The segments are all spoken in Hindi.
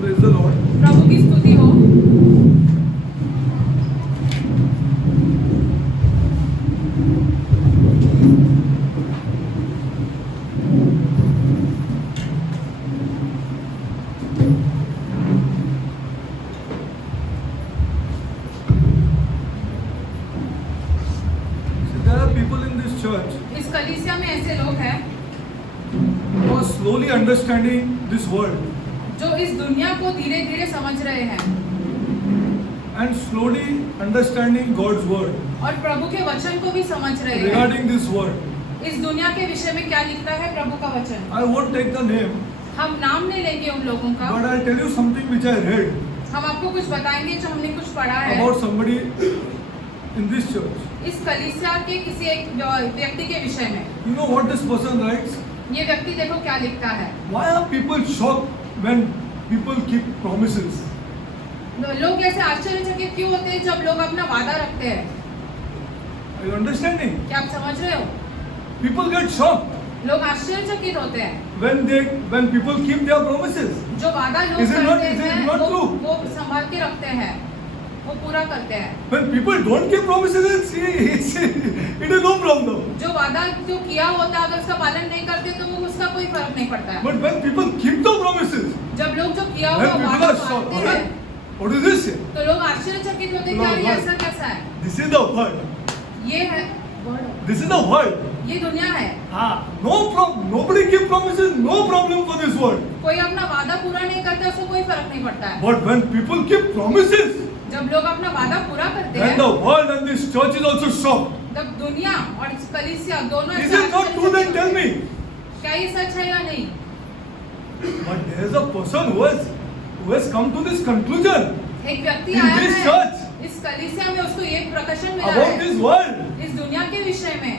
Praise the Lord. प्रभु की स्तुति हो। See, there are people in this church इस कलीसिया में ऐसे लोग हैं who are slowly understanding this world जो इस दुनिया को धीरे धीरे समझ रहे हैं and slowly understanding God's word और प्रभु के वचन को भी समझ रहे हैं। regarding this world. इस दुनिया के विषय में क्या लिखता है प्रभु का वचन। I won't take the name, हम नाम नहीं लेंगे उन लोगों का, but I'll tell you something which I read हम आपको कुछ बताएंगे जो हमने कुछ पढ़ा है about somebody in this church. इस कलीसिया के किसी एक व्यक्ति के विषय में। You know what this person writes? ये व्यक्ति देखो क्या लिखता है। Why are people shocked when people keep promises? लोग ऐसे आश्चर्यचकित क्यों होते हैं जब लोग अपना वादा रखते हैं। Are you understanding? क्या आप समझ रहे हो? People get shocked लोग आश्चर्यचकित होते हैं when people keep their promises. जो वादा लोग Is it not- करते is it हैं not true? वो संभाल के रखते हैं, वो पूरा करते हैं। When people don't keep promises, it is no problem. जो वादा जो किया होता है अगर उसका पालन नहीं करते तो वो उसका कोई फर्क नहीं पड़ता है। But when people keep the promises, जब लोग जो किया when हुआ people वादा are shocked, मानते हैं what is this? तो लोग आश्चर्यचकित होते हैं कि No, यार ये no. ऐसा कैसा है। This is the world. ये है This is the world. ये दुनिया है। Nobody keep promises. No problem for this world. कोई अपना वादा पूरा नहीं करता उसको कोई फर्क नहीं पड़ता है। But when people keep promises, जब लोग अपना वादा पूरा करते then हैं the world and this church is also shocked. तब दुनिया और कलीसिया दोनों Is ऐसे it not true? Then आश्चर्यचकित tell होते हैं। me. क्या ये सच है या नहीं? But there is a person who has come to this conclusion एक व्यक्ति in आया this है church इस कलीसिया में, उसको ये प्रकाशन मिला about है this world. इस दुनिया के विषय में,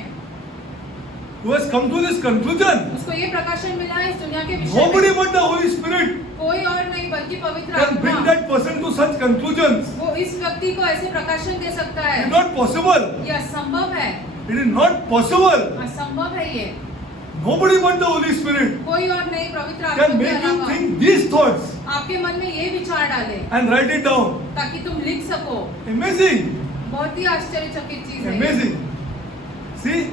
Who has come to this conclusion? उसको ये प्रकाशन मिला है इस दुनिया के विषय Nobody में। but the Holy Spirit कोई और नहीं बल्कि पवित्र can bring आत्मा that person to such conclusions. वो इस व्यक्ति को ऐसे प्रकाशन दे सकता है। It is not possible. ये असंभव है, It is not possible. असंभव है ये। Nobody but the Holy Spirit कोई और नहीं पवित्र आत्मा can के make you अलावा think these thoughts आपके मन में ये विचार डाले and write it down. ताकि तुम लिख सको। Amazing. बहुत ही आश्चर्यचकित चीज है ये। Amazing. See?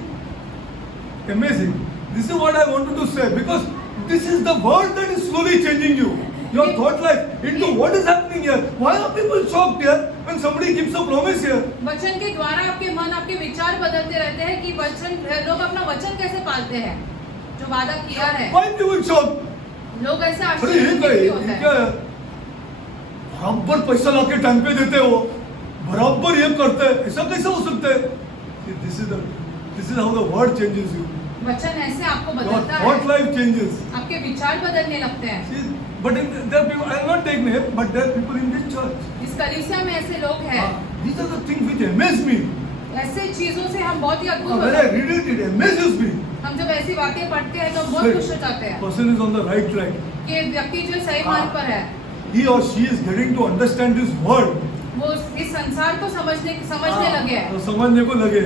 Amazing. This is what I wanted to say because this is the word that is slowly changing you. Your thought life into what is happening here. Why are people shocked here when somebody keeps a promise here? वचन के द्वारा आपके मन आपके विचार बदलते रहते हैं कि वचन लोग अपना वचन कैसे पालते हैं जो वादा किया है। Why people shocked? लोग ऐसे अरे ये क्या आश्चर्यचकित है? होते ये हैं। क्या है? बराबर पैसा लाके टाइम पे देते हो, बराबर ये करते हैं, ऐसा कैसे हो सकता है? This is how the word changes you. वचन ऐसे आपको Your बदलता thought है, life changes. आपके विचार बदलने लगते हैं। See, but there are people. I will not take name, but there are people in this church. इस कलीसिया में ऐसे लोग हैं, These are the things which amaze me. ऐसे चीजों से हम बहुत ही अद्भुत When होते I हैं। read it, it amazes me. हम जब ऐसी बातें पढ़ते हैं तो बहुत खुश हो जाते हैं Person is on the right track. कि व्यक्ति जो सही मार्ग पर है He or she is getting to understand this word. वो इस संसार को समझने लगे हैं। तो समझने को लगे.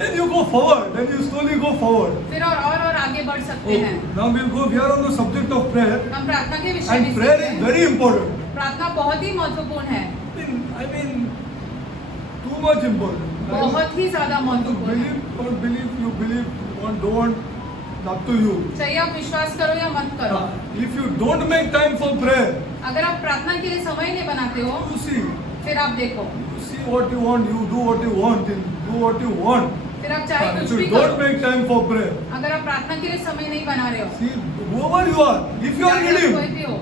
Then you go forward. Then you slowly go forward. फिर और आगे बढ़ सकते हैं। Now we'll go. We are on the subject of prayer, हम प्रार्थना के विषय and में prayer सीखते is हैं। very important. प्रार्थना बहुत ही महत्वपूर्ण है, I mean, too much important. बहुत ही ज्यादा You महत्वपूर्ण है। believe or believe, you believe or don't, up to you. चाहिए आप विश्वास करो या मत करो। If you don't make time for prayer, अगर आप प्रार्थना के लिए समय नहीं बनाते हो you see फिर आप देखो, what you want, you do what you want, and do what you want. फिर आप चाहे If कुछ you भी don't करो, make time for prayer, अगर आप प्रार्थना के लिए समय नहीं बना रहे हो, see, whoever you are, if you are चाहे आप कोई redeemed, भी हो,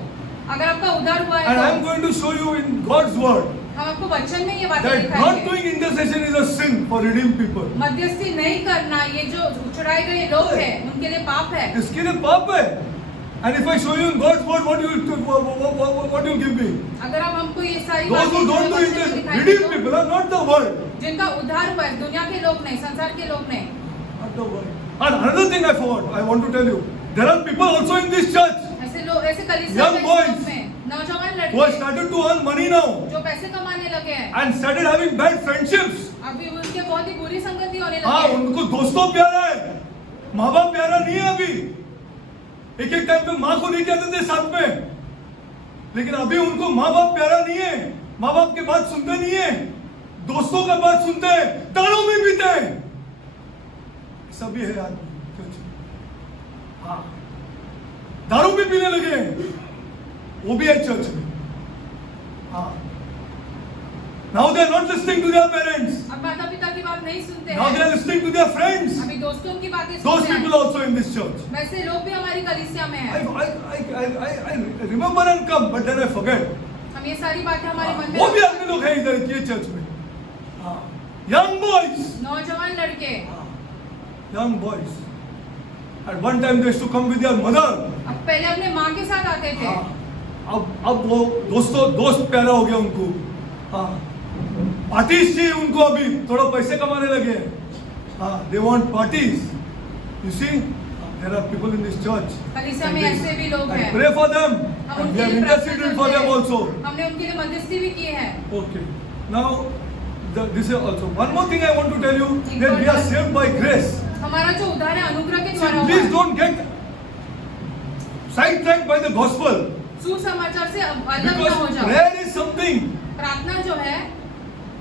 अगर आपका उद्धार हुआ and I है am तो going to show you in God's word हम आपको वचन में ये बातें that not दिखाएंगे। doing intercession is a sin for redeemed people. मध्यस्थी नहीं करना ये जो छुड़ाए गए लोग हैं उनके लिए पाप है। इसके लिए पाप है. And if I show you in God's word, what you give me? अगर आप हमको ये सारी Those who don't do वचन में intercession, दिखाएंगे redeemed तो people are not the world. जिनका उद्धार हुआ है दुनिया के लोग नहीं, संसार के लोग नहीं। Not the world. And another thing I forgot, I want to tell you, there are people also in this church ऐसे लोग ऐसे कलीसिया Young के boys में नौजवान who have लड़के started to earn money now जो पैसे कमाने लगे हैं, and started having bad friendships. अभी उनके बहुत ही बुरी संगति होने हाँ, लगी है। उनको दोस्तों प्यारा है, माँ बाप प्यारा नहीं है अभी. एक टाइम पे माँ को लेके आते थे साथ में, लेकिन अभी उनको माँ बाप प्यारा नहीं है, माँ बाप की बात सुनते नहीं है, दोस्तों का बात सुनते हैं, दारू में पीते हैं। सभी है यार, हाँ, दारू भी पीने लगे हैं, वो भी है चर्च में। हाँ, now they are not listening to their parents. अब माता पिता की बात नहीं सुनते Now they हैं, are listening to their friends. अभी दोस्तों की बातें Those सुनते people हैं। also in this church. वैसे लोग भी हमारी कलीसिया में I, हैं। I remember and come, but then I forget. हम ये सारी बातें हमारे मन वो भी में, आदमी लोग हैं इधर ये चर्च में। Young boys. नौजवान लड़के Young boys. At one time they used to come with their mother. अब पहले अपने माँ के साथ आते थे, अब वो दोस्त प्यारा हो गया उनको। हाँ, पार्टीज चाहिए उनको, अभी थोड़ा पैसे कमाने लगे हैं। हाँ, they want parties. You see, there are people in this church. कलीसिया में ऐसे भी लोग I हैं। pray for them. हम And we उनके are लिए प्रार्थना interceding for करते them हैं। also. हमने उनके लिए मध्यस्थी भी की है। Okay. Now, this is also one more thing I want to tell you, एक that और we are बात- saved by grace. हमारा जो उद्धार है अनुग्रह के See, द्वारा हुआ please है। don't get sidetracked by the gospel, सुसमाचार से अलग ना हो because जाओ। prayer is something प्रार्थना जो है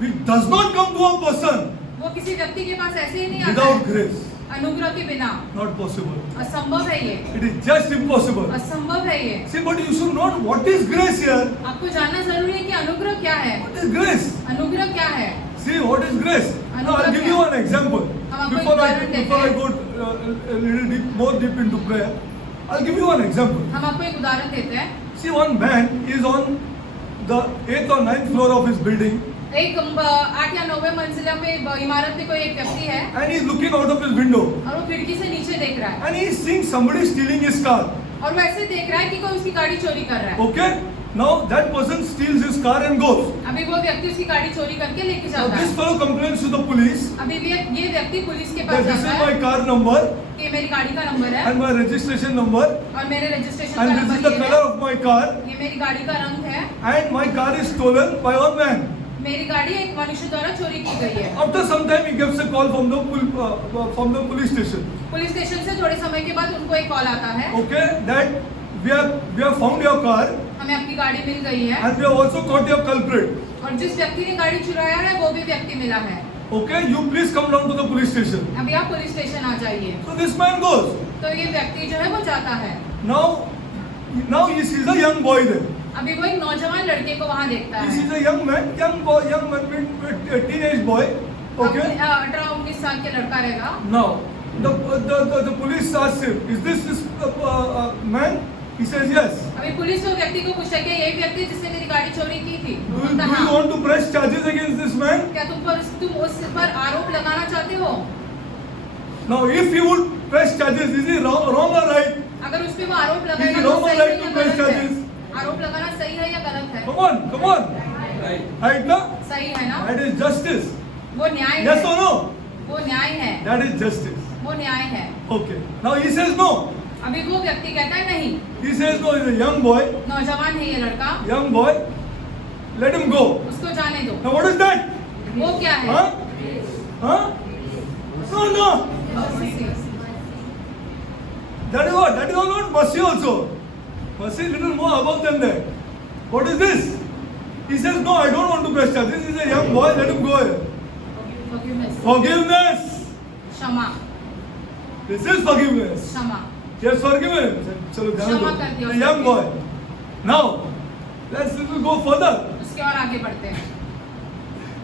which does not come to a person वो किसी व्यक्ति के पास ऐसे ही नहीं आता without है। grace. अनुग्रह के बिना Not possible. असंभव है ये, It is just impossible. असंभव है ये। See, but you should know what is grace here. आपको जानना जरूरी है कि अनुग्रह क्या है। What is grace? अनुग्रह क्या है? See, what is grace? Now, I'll give you an example. हम आपको Before I उदाहरण देते हैं। go a little deep, more deep into prayer, I'll give you an example. हम आपको एक उदाहरण देते हैं। See, one man is on the 8th or 9th floor of his building, एक 8 या 9वें मंजिला पे इमारत में कोई एक व्यक्ति है and he is looking out of his window, और वो खिड़की से नीचे देख रहा है and he is seeing somebody stealing his car. और वो ऐसे देख रहा है कि कोई उसकी गाड़ी चोरी कर रहा है। Okay? Now that person steals his car and goes. अभी वो व्यक्ति उसकी गाड़ी चोरी करके लेके Now जाता this है। fellow complains to the police अभी भी ये व्यक्ति पुलिस के that पास this is जाता my है car number कि मेरी गाड़ी का नंबर है and my registration number और मेरे रजिस्ट्रेशन का and this is number the ये color है, of my car ये मेरी गाड़ी का रंग है, and my car is stolen by one man. मेरी गाड़ी एक मनुष्य द्वारा चोरी की गई है। After some time he gets a call from the police station. Police station से थोड़े समय के बाद उनको एक कॉल आता है, Okay, that we have found your car हमें आपकी गाड़ी मिल गई है and we have also caught your culprit. और जिस व्यक्ति ने गाड़ी चुराया है वो भी व्यक्ति मिला है। Okay, you please come down to the police station. अभी आप पुलिस स्टेशन आ जाइए। So this man goes. तो ये व्यक्ति जो है वो जाता है। Now he sees a young boy there. अभी वो एक नौजवान लड़के को वहाँ देखता He है। sees a young man, a teenage boy. Okay. 18-19 साल के लड़का रहेगा। Now the police asks him, is this man? He says yes. अभी पुलिस वो व्यक्ति को पूछता है कि यही व्यक्ति जिसने तेरी गाड़ी चोरी की थी? Do बोलता you हाँ। want to press charges against this man? क्या तुम उस पर आरोप लगाना चाहते हो? Now if he would press charges, is he wrong or right? अगर उस पे वो आरोप Is लगाएगा he तो wrong or सही right है to या press गलत है? charges? आरोप लगाना सही है या गलत है? Come on. Right now? सही है ना? That is justice. वो न्याय Yes है। or no? वो न्याय है। That is justice. वो न्याय है। Okay. Now he says no. अभी वो व्यक्ति कहता है नहीं, He says no, he's a young boy. नौजवान है ये लड़का, Young boy. Let him go. उसको जाने दो। Now what is that? वो क्या है? Huh? Huh? No. That is what? That is all not mercy also. Mercy is little more above than that. What is this? He says, no, I don't want to press charges. This is a young boy, let him go here. Forgiveness. Forgiveness. क्षमा, This is forgiveness. क्षमा। He has forgiven him. चलो ध्यान क्षमा कर दिया दो. A उसने। young boy. Now, let's go further. उसके और आगे बढ़ते हैं।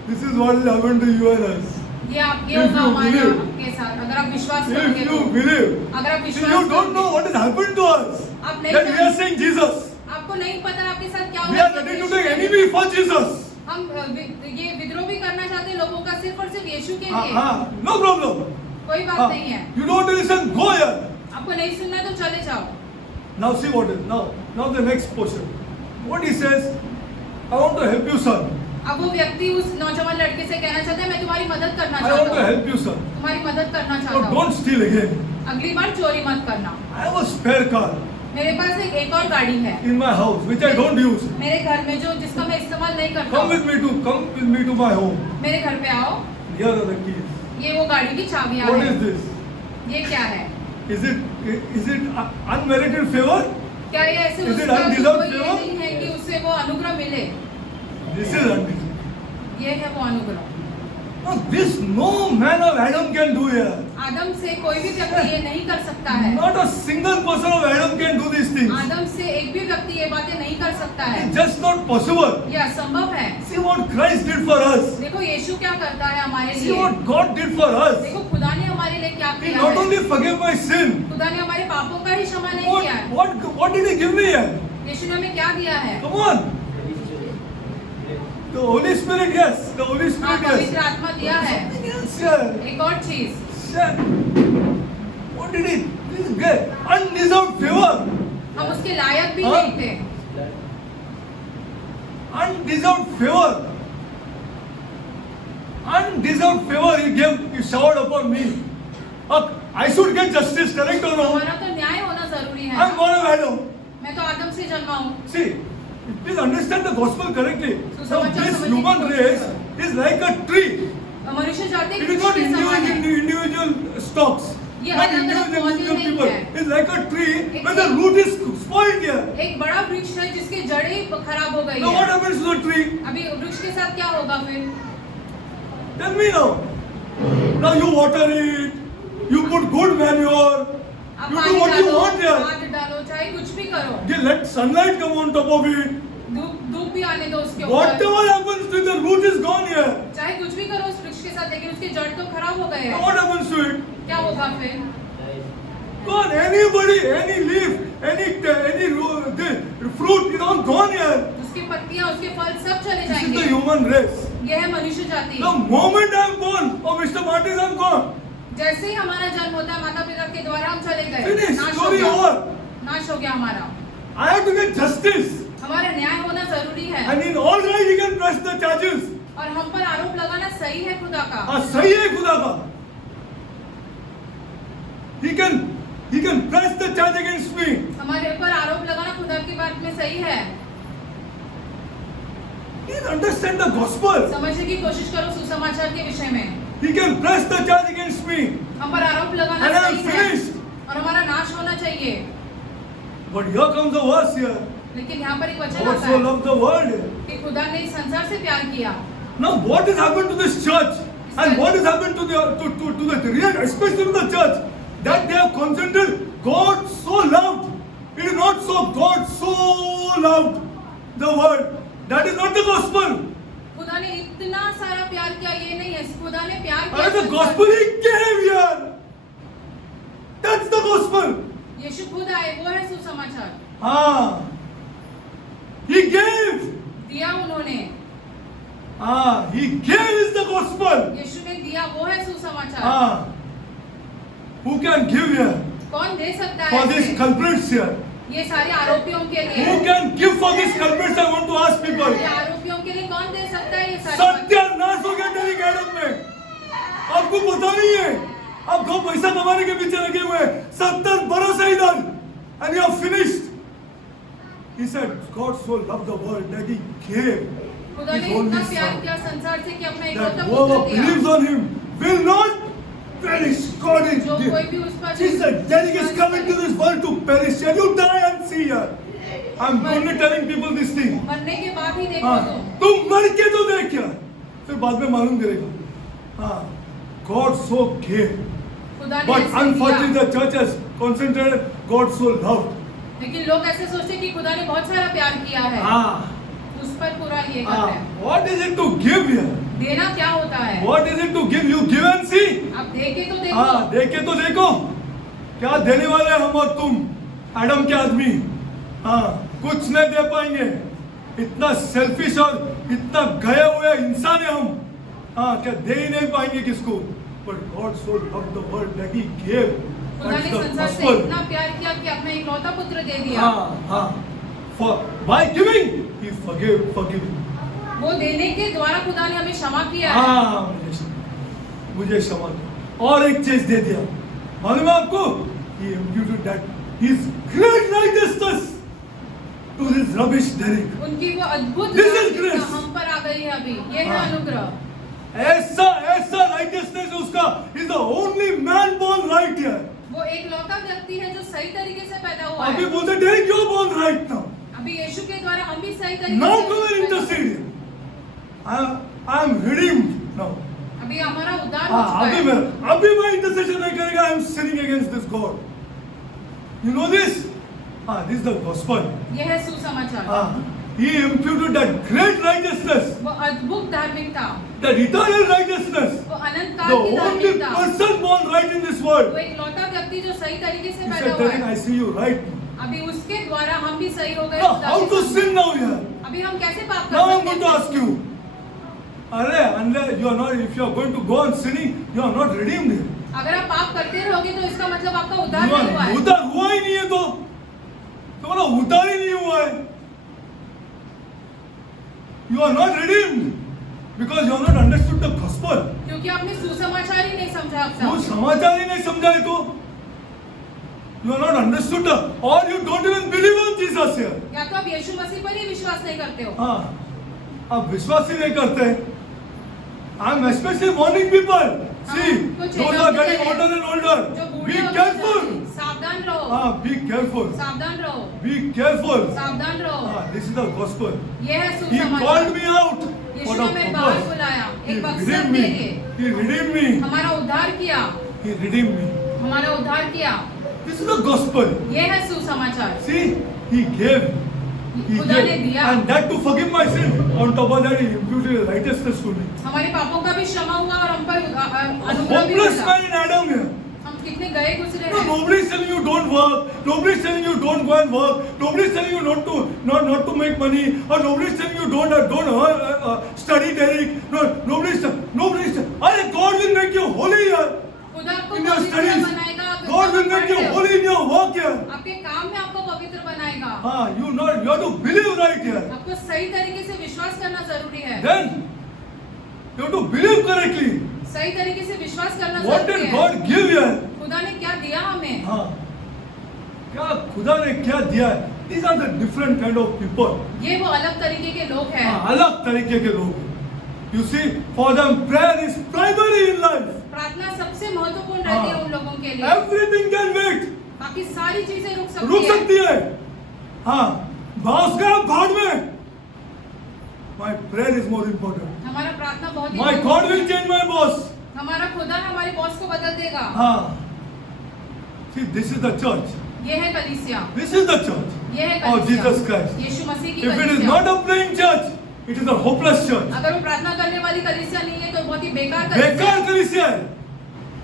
This is what will happen to you and us. ये आप ये If होगा you हमारे believe. आपके साथ, अगर आप विश्वास If करोगे you तो। believe, अगर आप see, विश्वास you don't know करोगे, what has happened to us. आप नहीं That we are जानते, saying Jesus. आपको नहीं पता आपके साथ क्या We होगा। are ready to take enemy for Jesus. हम ये विद्रोह भी करना चाहते हैं लोगों का सिर्फ और सिर्फ यीशु के लिए। No problem. कोई बात नहीं है। You don't listen, go here. आपको नहीं सुनना तो चले जाओ। Now see what is now the next portion. What he says, I want to help you, son. अब वो व्यक्ति उस नौजवान लड़के से कहना चाहता है मैं तुम्हारी मदद करना I want चाहता to हूँ, help you, son. तुम्हारी मदद करना So चाहता हूँ। don't steal again. अगली बार चोरी मत करना। I have a spare car मेरे पास एक और गाड़ी है in my house which I don't use. मेरे घर में जो जिसका मैं इस्तेमाल नहीं करता Come हूँ। with me to my home. मेरे घर पे आओ, Here are the keys. ये वो गाड़ी की चाबियां What हैं। is this? ये क्या है? Is it unmerited favor? क्या ये ऐसे Is it उसका undeserved कोई ये favor? नहीं है कि उसे वो अनुग्रह मिले, This is undeserved. ये है वो अनुग्रह। Now, this no man of Adam can do here. आदम से कोई भी व्यक्ति ये नहीं कर सकता है। Not a single person of Adam can do these things. आदम से एक भी व्यक्ति ये बातें नहीं कर सकता है। It's just not possible. ये असंभव है। See what Christ did for us. देखो यीशु क्या करता है हमारे See लिए। what God did for us. देखो खुदा ने हमारे लिए क्या He किया not है। only forgave my sin. खुदा ने हमारे पापों का ही क्षमा नहीं किया है। What did He give me here? यीशु ने हमें क्या दिया है? Come on. The Holy Spirit, yes. The Holy हाँ, Spirit, पवित्र yes. आत्मा दिया है। Something else here. एक और चीज, Shit. What did He? This is great. Undeserved favor. हम उसके लायक भी हाँ। नहीं थे। Undeserved favor. Undeserved favor He gave. He showered upon me. I should get justice, correct or no? हमारा तो न्याय होना जरूरी है। I'm born of Adam. मैं तो आदम से जन्मा हूँ। See, please understand the gospel correctly. Now, सुसमाचार this समझने की human कोशिश race करो। is like a tree. मनुष्य जाति It is not के समान है। individual stocks. ये Not अलग-अलग पौधे individual नहीं people. है। It's like a tree where the root is spoiled here. एक बड़ा वृक्ष है जिसकी जड़ें खराब हो गई Now what है। happens to the tree? अभी वृक्ष के साथ क्या होगा फिर? Tell me now. Now you water it. You put good manure. आप You do पानी what you डालो, want here. खाद डालो, चाहे कुछ भी करो। You let sunlight come on top of it. धूप भी आने दो उसके ऊपर। Whatever happens to it, the root is gone here. चाहे कुछ भी करो उस वृक्ष के साथ, लेकिन उसके जड़ तो खराब हो गए Now हैं। what happens to it? क्या होगा फिर? Gone. Anybody, any leaf, the fruit is all gone here. उसकी पत्तियां, उसके फल सब चले This is the जाएंगे। human race. यह है मनुष्य जाति। The moment I am born, or Mr. Martin I'm gone. जैसे ही हमारा जन्म होता है, माता पिता के द्वारा हम चले गए। Finish. नाश हो Story गया। over. नाश हो गया हमारा। I have to get justice. हमारा न्याय होना जरूरी है। And in all right, he can press the charges. और हम पर आरोप लगाना सही है खुदा का। हाँ सही है खुदा का. He can press the charge against me. हमारे ऊपर आरोप लगाना खुदा की बात में सही है। Please understand the gospel. समझने की कोशिश करो सुसमाचार के विषय में। He can press the charge against me. हम पर आरोप लगाना And I am सही है finished. और हमारा नाश होना चाहिए। But here comes the verse here. लेकिन यहाँ पर एक वचन God आता so है loved the world. कि खुदा ने इस संसार से प्यार किया। Now what has happened to this church? And what has happened to the real, especially to the church, that they have consented. God so loved. It is not so. God so loved the world. That is not the gospel. खुदा ने इतना सारा प्यार किया, ये नहीं है। खुदा ने प्यार And किया। the gospel He gave here. That's the gospel. यीशु खुद आए, वो है सुसमाचार। Ah, He gave. दिया उन्होंने। Ah, He gave is the gospel. यीशु ने दिया, वो है सुसमाचार। Ah, who can give here कौन दे सकता है for these इसे? culprits here? ये सारे आरोपियों के लिए। Who can give for these culprits? I want to ask people. ये आरोपियों के लिए कौन दे सकता है ये सारी? सत्यानाश हो गया टेली गार्डन में. आपको पता नहीं है. आप दो पैसा कमाने के पीछे लगे हुए हैं. 70 बरस है इधर. And you are finished. He said, God so loved the world that He gave खुदा His ने only इतना प्यार Son. किया संसार से कि अपना That इकलौता whoever पुत्र दिया। believes on Him will not perish. God is जो कोई भी उस पर Jesus said, that He is coming to this world to perish. Shall you die and see here? I'm only telling people this thing. मरने के बाद ही देखो हाँ, तुम मर के तो देख क्या, फिर बाद में मालूम करेगा. हाँ, God so gave, खुदा ने but ऐसे unfortunately दिया। the church has concentrated. God so loved. लेकिन लोग ऐसे सोचते हैं कि खुदा ने बहुत सारा प्यार किया है, हाँ, उस पर पूरा ये करते हाँ. हैं। What is it to give here? देना क्या होता है? What is it to give? You give and see. आप देखे तो देखो। हाँ, देखे तो देखो. क्या देने वाले हैं हम और तुम, एडम के आदमी. हाँ, कुछ नहीं दे पाएंगे. इतना सेल्फिश और इतना गए हुए इंसान है हम. हाँ, क्या दे ही नहीं पाएंगे किसको. But God so loved the world that He gave. खुदा That's ने the संसार से gospel. इतना प्यार किया कि अपना इकलौता पुत्र दे दिया। हाँ, हाँ. For by giving, He forgive. वो देने के द्वारा खुदा ने हमें क्षमा किया है। हाँ, मुझे क्षमा दो. और एक चीज दे दिया. मालूम है आपको? He imputed that His great righteousness to this rubbish Derek. उनकी वो अद्भुत This is राजनीति grace. हम पर आ गई है अभी। ये है हाँ। अनुग्रह। ऐसा righteousness उसका is the only man born right here. वो एक लौता व्यक्ति है जो सही तरीके से पैदा हुआ अभी है। बोलते Derek, you are born right now. अब अभी यीशु के द्वारा हम भी सही तरीके Now से come and intercede. I am redeemed now. अभी हमारा उद्धार हो हाँ, चुका है। अभी मैं इंटरसेशन नहीं करेगा. I am sinning against this God. You know this? This is the gospel. यह है सुसमाचार। He imputed that great righteousness, वो अद्भुत धार्मिकता, that eternal righteousness. वो अनंत The काल की only धार्मिकता, person born right in this world. वो एक लौता व्यक्ति जो सही तरीके से He पैदा said, हुआ Derek, है। I see you right. अभी उसके द्वारा हम भी सही हो गए। Now, how to sin now here? अभी हम कैसे पाप Now कर I'm going सकते to हैं? ask you. Unless you are not, if you are going to go on sinning, you are not redeemed here. अगर आप पाप करते रहोगे तो इसका मतलब आपका उद्धार You नहीं हुआ are, है। उद्धार हुआ ही नहीं है तो तुम्हारा उद्धार ही नहीं हुआ है. You are not redeemed because you have not understood the gospel. क्योंकि आपने सुसमाचार ही नहीं समझा अब वो तक। समाचार ही नहीं समझा है तो you are not understood the, or you don't even believe on Jesus here. या तो आप यीशु मसीह पर ही विश्वास नहीं करते हो। हाँ, आप विश्वास ही नहीं करते. I am especially warning people. See, कुछ those are getting example older and जो older. बूढ़े Be हो गए careful. हैं, सावधान रहो, Be careful. सावधान रहो, Be careful. सावधान रहो। This is the gospel. यह है He called सुसमाचार। me out यीशु for ने a हमें बाहर purpose. बुलाया He एक मकसद redeemed के me. लिए, He redeemed me. हमारा उद्धार किया, He redeemed me. हमारा उद्धार किया। This is the gospel. यह है सुसमाचार। See, He gave. He खुदा ने gave. दिया। And that to forgive my sin. On top of that, He imputed righteousness to me. हमारे पापों का भी क्षमा हुआ और हम पर A अनुग्रह भी hopeless मिला। man in Adam here. हम कितने गए गुजरे No, हैं। nobody is telling you don't work. Nobody is telling you don't go and work. Nobody is telling you not to make money. Or nobody is telling you don't study, Derek. Nobody is. Arey, God will make you holy here खुदा आपको in your पवित्र studies. बनाएगा अगर God will आप make you पढ़ते हो। holy in your work here. आपके काम में आपको पवित्र बनाएगा। You have to believe right here. आपको सही तरीके से विश्वास करना जरूरी है। Then you have to believe correctly. सही तरीके से विश्वास करना What जरूरी did है। God give here? खुदा ने क्या दिया हमें? क्या खुदा ने क्या दिया है? These are the different kind of people. ये वो अलग तरीके के लोग हैं। अलग तरीके के लोग. You see, for them prayer is primary in life. प्रार्थना सबसे महत्वपूर्ण रहती है उन लोगों के लिए। Everything can wait. बाकी सारी चीजें रुक रुक सकती है। सकती है. बॉस का भाड़ में. My prayer is more important. हमारा प्रार्थना बहुत ही My God will change my boss. हमारा खुदा हमारे बॉस को बदल देगा। See, this is the church. ये है कलीसिया। This is the church ये है of कलीसिया। Jesus Christ. यीशु मसीह की If it is कलीसिया। not a praying church, it is a hopeless church. अगर वो प्रार्थना करने वाली कलीसिया नहीं है तो बहुत ही बेकार कलीसिया बेकार है। कलीसिया है.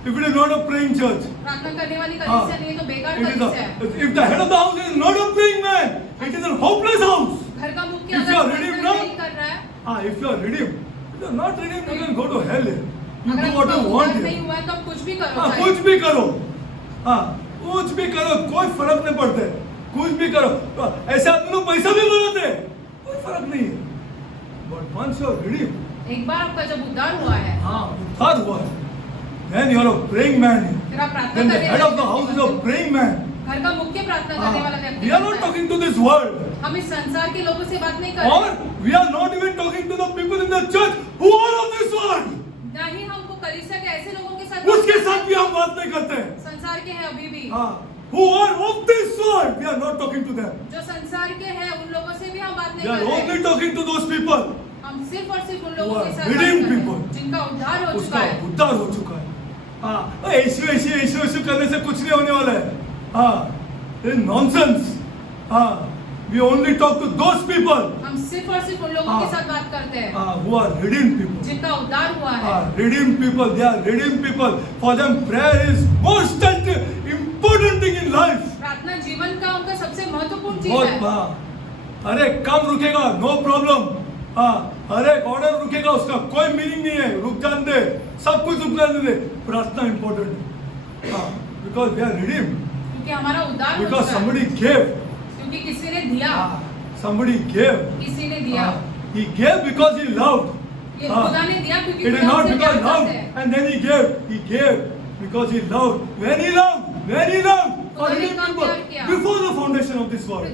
If it is not a praying church, प्रार्थना करने वाली कलीसिया नहीं है तो बेकार it is कलीसिया है। if the head of the house is not a praying man, it is a hopeless house. घर का मुखिया If you are अगर redeemed प्रार्थना now, नहीं कर रहा है, if you are redeemed, if you are not redeemed, you can go to hell. You अगर do what आपका you want. उद्धार नहीं हुआ है तो आप कुछ भी करो चाहे। कुछ भी करो. कुछ भी करो, कोई फर्क नहीं पड़ता है. कुछ भी करो. ऐसे आदमी लोग पैसा भी बनाते हैं, कोई फर्क नहीं है. But once you are redeemed, एक बार आपका जब उद्धार हुआ है, उद्धार हुआ है, then you are a praying man. फिर आप प्रार्थना Then the करने head वाले of the house is a व्यक्ति praying man. घर का मुख्य प्रार्थना करने वाला व्यक्ति We are not बनता है। talking to this world. हम इस संसार के लोगों से बात नहीं कर Or रहे। we are not even talking to the people in the church who are of this world. ना ही हमको कलीसिया के ऐसे लोगों के साथ उसके साथ भी हम बात नहीं करते हैं. संसार के हैं अभी भी। Who are of this world, we are not talking to them. जो संसार के हैं उन लोगों से भी हम बात We नहीं are कर रहे। only talking to those people. हम सिर्फ और सिर्फ उन Who लोगों are के साथ बात redeemed कर रहे people. हैं जिनका उद्धार हो चुका उसका है। उद्धार हो चुका है. ऐसी करने से कुछ नहीं होने वाला है. Nonsense. We only talk to those people हम सिर्फ और सिर्फ उन लोगों के साथ बात करते हैं who are redeemed people. जिनका उद्धार हुआ है। Redeemed people, they are redeemed people. For them, prayer is most important thing in life. प्रार्थना जीवन का उनका सबसे महत्वपूर्ण चीज बहुत है। अरे काम रुकेगा, नो प्रॉब्लम. अरे ऑर्डर रुकेगा, उसका कोई मीनिंग नहीं है. रुक जाने दे, सब कुछ रुक जाने दे. प्रार्थना इंपॉर्टेंट है. Because we are redeemed. क्योंकि हमारा उद्धार हो बिकॉज चुका है। somebody gave. क्योंकि किसी ने दिया। Somebody gave. किसी ने दिया। He gave because he loved. ये खुदा ने दिया क्योंकि It is खुदा not हमसे because प्यार loved करता है। and then he gave. He gave because he loved. When he loved. For खुदा ने redeemed कब people प्यार किया? before the foundation of this world.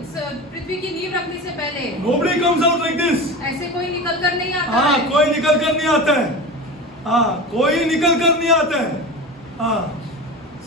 पृथ्वी की नींव रखने से पहले Nobody comes out like this. ऐसे कोई निकल कर नहीं आता है। कोई निकल कर नहीं आता है. कोई निकल कर नहीं आता है.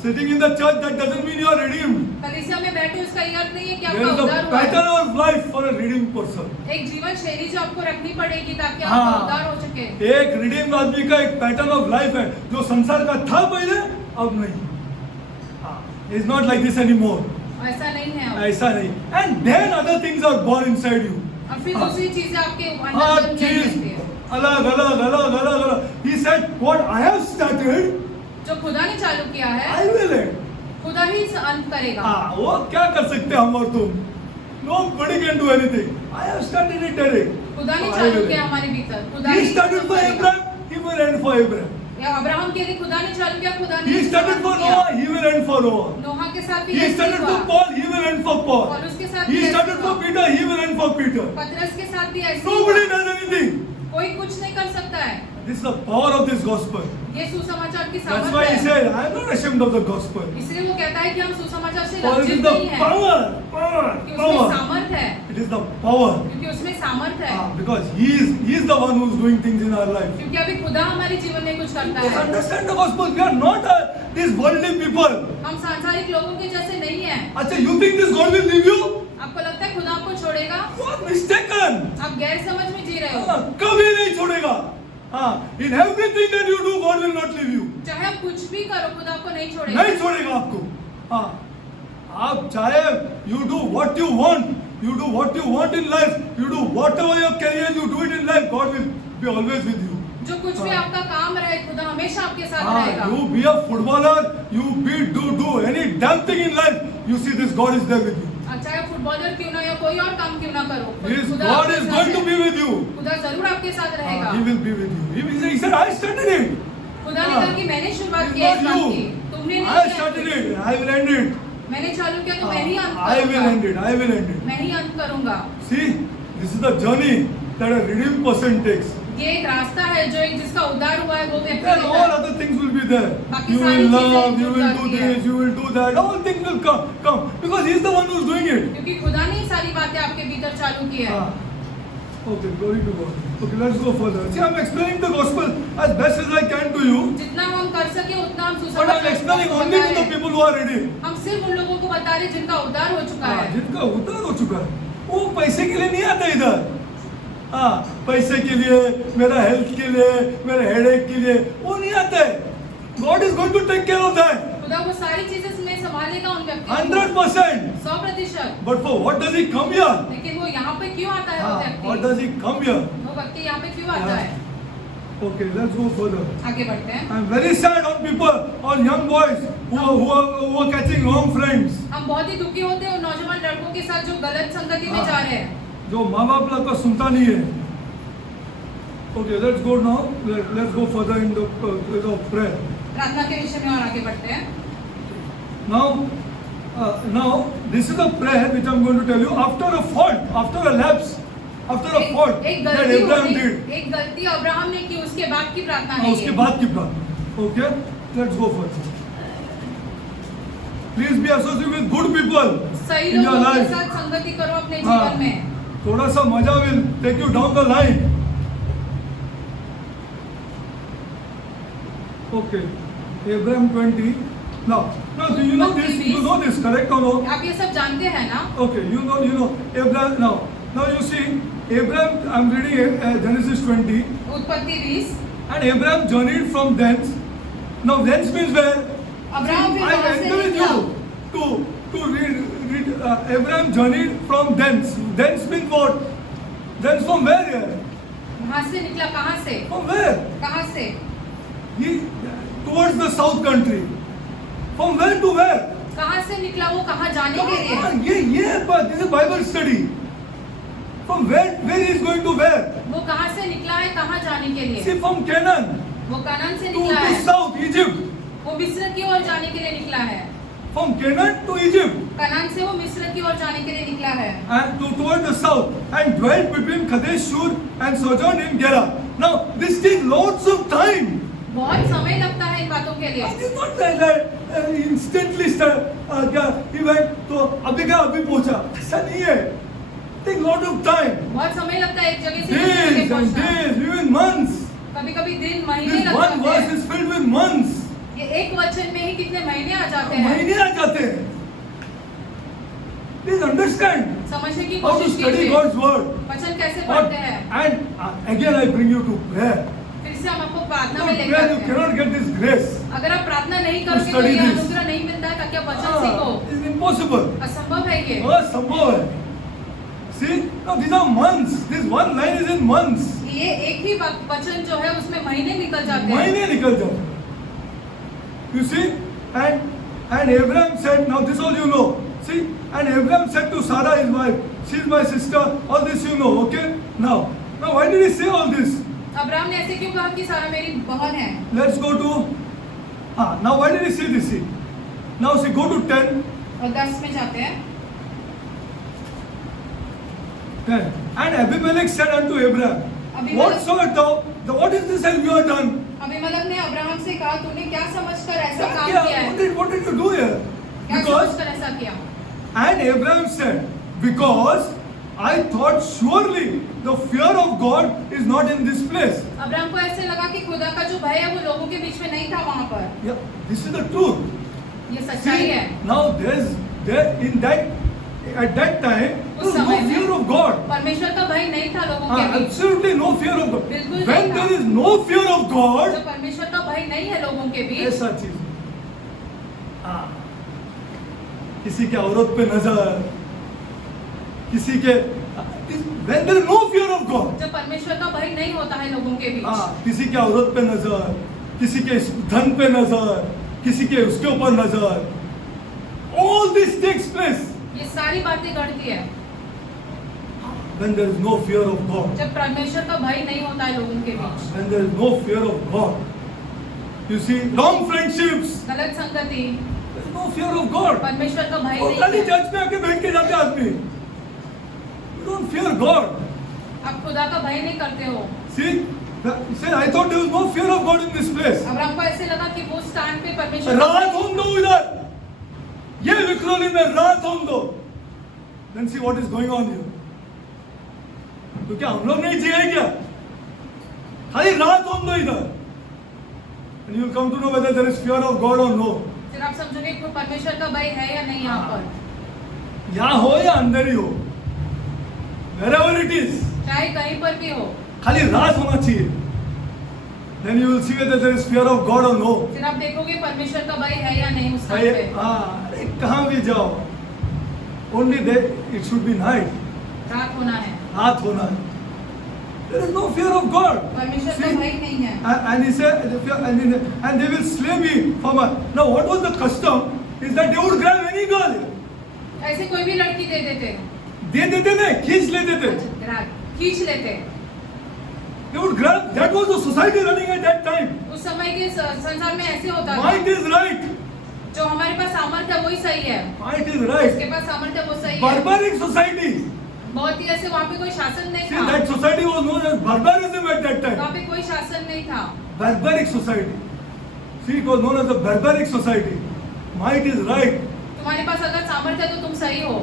Sitting in the church, that doesn't mean you are redeemed. कलीसिया में बैठे उसका ये अर्थ नहीं है कि There आपका is उद्धार a हुआ pattern है। of life for a redeemed person. एक जीवन शैली जो आपको रखनी पड़ेगी ताकि हाँ। आपका उद्धार हो सके। एक रिडीम्ड आदमी का एक पैटर्न ऑफ लाइफ है जो संसार का था पहले, अब नहीं। Is not like this any more. ऐसा नहीं है अब। ऐसा नहीं। And then other things are born inside you. और फिर दूसरी चीजें आपके हर अंदर जन्म चीज लेती है। अलग अलग अलग अलग अलग। He said, what I have started, जो खुदा ने चालू किया है I will end. खुदा ही इसे अंत करेगा। हाँ, वो क्या कर सकते हैं हम और तुम? Nobody can do anything. I have started it, Derek. खुदा ने So I चालू will किया end. हमारे भीतर। खुदा He ही started अंत for करेगा। Abraham, he will end for Abraham. या अब्राहम के लिए खुदा ने चालू किया, खुदा ने He इसे started अंत for किया। Noah, he will end for Noah. नोहा के साथ भी He ऐसे ही started हुआ। for Paul, he will end for Paul. पौलुस के साथ He भी ऐसे started for हुआ। Peter, he will end for Peter. पतरस के साथ भी ऐसे ही Nobody हुआ। does anything. कोई कुछ नहीं कर सकता है। This is the power of this gospel. ये सुसमाचार की That's सामर्थ why he है। said, I am not ashamed of the gospel. इसलिए वो कहता है कि हम सुसमाचार से For it is लज्जित the नहीं है power, कि उसमें power. सामर्थ है, It is the power. क्योंकि उसमें सामर्थ है, Because he is the one who is doing things in our life. क्योंकि अभी खुदा हमारे जीवन में कुछ करता Just है। understand the gospel. We are not these worldly people. हम सांसारिक लोगों के जैसे नहीं हैं। अच्छा, you think this God will leave you? आपको लगता है खुदा आपको छोड़ेगा? You are mistaken. आप गैर समझ में जी रहे हो। कभी नहीं छोड़ेगा। In everything that you do, God will not leave you. चाहे आप कुछ भी करो, खुदा आपको नहीं छोड़ेगा। नहीं छोड़ेगा आपको। आप चाहे you do what you want, you do what you want in life, you do whatever your career, you do it in life, God will be always with you. जो कुछ भी आपका काम रहे, खुदा हमेशा आपके साथ रहेगा। You be a footballer, you do any damn thing in life, you see this God is there with you. चाहे आप फुटबॉलर क्यों ना या कोई और काम क्यों ना करो, This खुदा God आपके is साथ going to है। be with you. खुदा जरूर आपके साथ रहेगा। He will be with you. He said, I started it. खुदा ने कहा कि मैंने शुरुआत It's की है not इस बात you. की, तुमने I नहीं started किया। it. I will end it. मैंने चालू किया तो मैं ही अंत I will end करूंगा। it. I will end it. मैं ही अंत करूंगा। See, this is the journey that a redeemed person takes. ये एक रास्ता है जो एक जिसका उद्धार हुआ है वो व्यक्ति Then लेता all है। other things will be there. बाकी You सारी will चीजें love, you जुड़ will do जाती हैं। this, you will do that. All things will come because he is the one who is doing it. क्योंकि खुदा ने ये सारी बातें आपके भीतर चालू की है। Okay, glory to God. Okay, let's go further. See, I'm explaining the gospel as best as I can to you, जितना हम कर सके उतना हम but I'm सुसमाचार explaining को only बता to the रहे हैं। people who are ready. हम सिर्फ उन लोगों को बता रहे हैं जिनका उद्धार हो चुका है। जिनका उद्धार हो चुका है, वो पैसे के लिए नहीं आता इधर। पैसे के लिए, मेरा हेल्थ के लिए, मेरे हेडेक के लिए वो नहीं आता है। God is going to take care of that. खुदा वो सारी चीजें में संभालेगा उन व्यक्तियों को। 100%. 100%। But for what does he come here? लेकिन वो यहाँ पे क्यों आता है वो What व्यक्ति? does he come here? वो व्यक्ति यहाँ पे क्यों आता है? Okay, let's go further. आगे बढ़ते हैं। I'm very sad on people, on young boys who are catching wrong friends. हम बहुत ही दुखी होते हैं उन नौजवान लड़कों के साथ जो गलत संगति में जा रहे हैं। जो माँ बाप लोग का सुनता नहीं है। Okay, let's go now. Let's go further in the prayer. प्रार्थना के विषय में और आगे बढ़ते हैं। Now, this is a prayer which I'm going to tell you after a fault, after a lapse, after a fault एक that गलती Abraham होती, did. एक गलती अब्राहम ने की उसके बाद की प्रार्थना है उसके ये। बाद की प्रार्थना. Okay, let's go further. Please be associated with good people सही in your लोगों के life. साथ संगति करो अपने हाँ, जीवन में। थोड़ा सा मजा will take you down the line. Okay, Abraham 20. Now, do you know this? You know this, correct or no? आप ये सब जानते हैं ना? Okay, you know Abraham. Now you see Abraham. I'm reading Genesis 20, उत्पत्ति 20। and Abraham journeyed from thence. Now thence means where? Abraham फिर I वहाँ से encourage निकला। you to read. Abraham journeyed from thence. Thence means what? Thence from where here? वहाँ से निकला कहाँ से? From where? कहाँ से? He towards the south country. From where to where? कहाँ से निकला वो कहाँ जाने के लिए? ये but this is Bible study. From where he is going to where? वो कहाँ से निकला है कहाँ जाने के लिए? See, from Canaan वो कनान से to निकला है। south Egypt. वो मिस्र की ओर जाने के लिए निकला है। From Canaan to Egypt Kanan से वो मिस्र की ओर जाने के लिए निकला है। and toward the south and dwelt between Kadesh Shur and sojourned in Gerar. Now this takes lots of time. बहुत समय लगता है इन बातों के लिए। It is not like that instantly he went तो अभी पहुंचा, ऐसा नहीं है. Take lot of time. बहुत समय लगता है एक जगह से दूसरी जगह Days and पहुंचना। days, even months. कभी-कभी दिन महीने This लग one जाते verse हैं। is filled with months. ये एक वचन में ही कितने महीने आ जाते हैं। महीने आ जाते हैं। Please understand समझने की how to कोशिश study कीजिए God's word. वचन कैसे पढ़ते हैं। And again I bring you to prayer. फिर से हम आपको प्रार्थना में Without लेकर prayer आते you हैं। cannot get this grace. अगर आप प्रार्थना नहीं करोगे तो study ये this. अनुग्रह नहीं मिलता है ताकि आप वचन सीखो। It's impossible. असंभव है ये। असंभव है। See, now these are months. This one line is in months. ये एक ही वचन जो है उसमें महीने निकल जाते हैं। महीने निकल जाते। You see, and Abraham said, now this all you know. See, and Abraham said to Sarah his wife, she is my sister. All this you know, okay? Now why did he say all this? Abraham ने ऐसे क्यों कहा कि सारा मेरी बहन है। Let's go to. Now why did he say this? See, now see, go to 10. और 10 में जाते हैं। 10. And Abimelech said unto Abraham, what sort of what is this have you have done? Abimelech ने अब्राहम से कहा तूने क्या समझकर ऐसा काम क्या- किया है। What did you do here? क्या Because समझकर ऐसा किया। and Abraham said, because I thought surely the fear of God is not in this place. Abraham को ऐसे लगा कि खुदा का जो भय है वो लोगों के बीच में नहीं था वहाँ पर। Yeah, this is the truth. ये सच्चाई है। Now at that time there was उस no समय में fear of God. परमेश्वर का भय नहीं था लोगों के बीच। Absolutely no fear of God. बिल्कुल When नहीं था। there is no fear of God, जब परमेश्वर का भय नहीं है लोगों के बीच, ऐसा चीज किसी के औरत पे नजर, किसी के when there is no fear of God, जब परमेश्वर का भय नहीं होता है लोगों के बीच, किसी के औरत पे नजर, किसी के धन पे नजर, किसी के उसके ऊपर नजर, all this takes place ये सारी बातें घटती है when there is no fear of God. जब परमेश्वर का भय नहीं होता है लोगों के बीच। When there is no fear of God, you see, wrong friendships, गलत संगति, there is no fear of God. परमेश्वर का भय वो नहीं खाली है। चर्च में आके बैठ के जाते आदमी, you don't fear God. आप खुदा का भय नहीं करते हो। See, I thought there was no fear of God in this place. Abraham को ऐसे लगा कि वो स्थान पे परमेश्वर रात होने दो इधर, ये विक्रोली में रात होने दो, then see what is going on here. तो क्या हम लोग नहीं जिए क्या? खाली रात होने दो इधर, and you will come to know whether there is fear of God or no. फिर आप समझोगे कि परमेश्वर का भय है या नहीं यहाँ पर, यहाँ हो या अंदर ही हो, wherever it is, चाहे कहीं पर भी हो, खाली रात होना चाहिए. Then you will see whether there is fear of God or no. फिर आप देखोगे परमेश्वर का भय है या नहीं उस स्थान पे। अरे कहाँ भी जाओ, only there it should be night. रात होना है, रात होना है. There is no fear of God. परमेश्वर का See? भय नहीं है। And he said, and they will slay me for my. Now, what was the custom? Is that they would grab any girl. ऐसे कोई भी लड़की दे देते, दे देते नहीं, खींच लेते थे. खींच लेते। They would grab. That was the society running at that time. उस समय के संसार में ऐसे होता था। Might is right. जो हमारे पास सामर्थ्य है वही सही है, Might is right. उसके पास सामर्थ्य वो सही है। Barbaric society. बहुत ही ऐसे वहाँ पे कोई शासन नहीं See, था, that society was known as barbarism at that time. वहाँ पे कोई शासन नहीं था। Barbaric society. See, it was known as the barbaric society. Might is right. तुम्हारे पास अगर सामर्थ्य है तो तुम सही हो।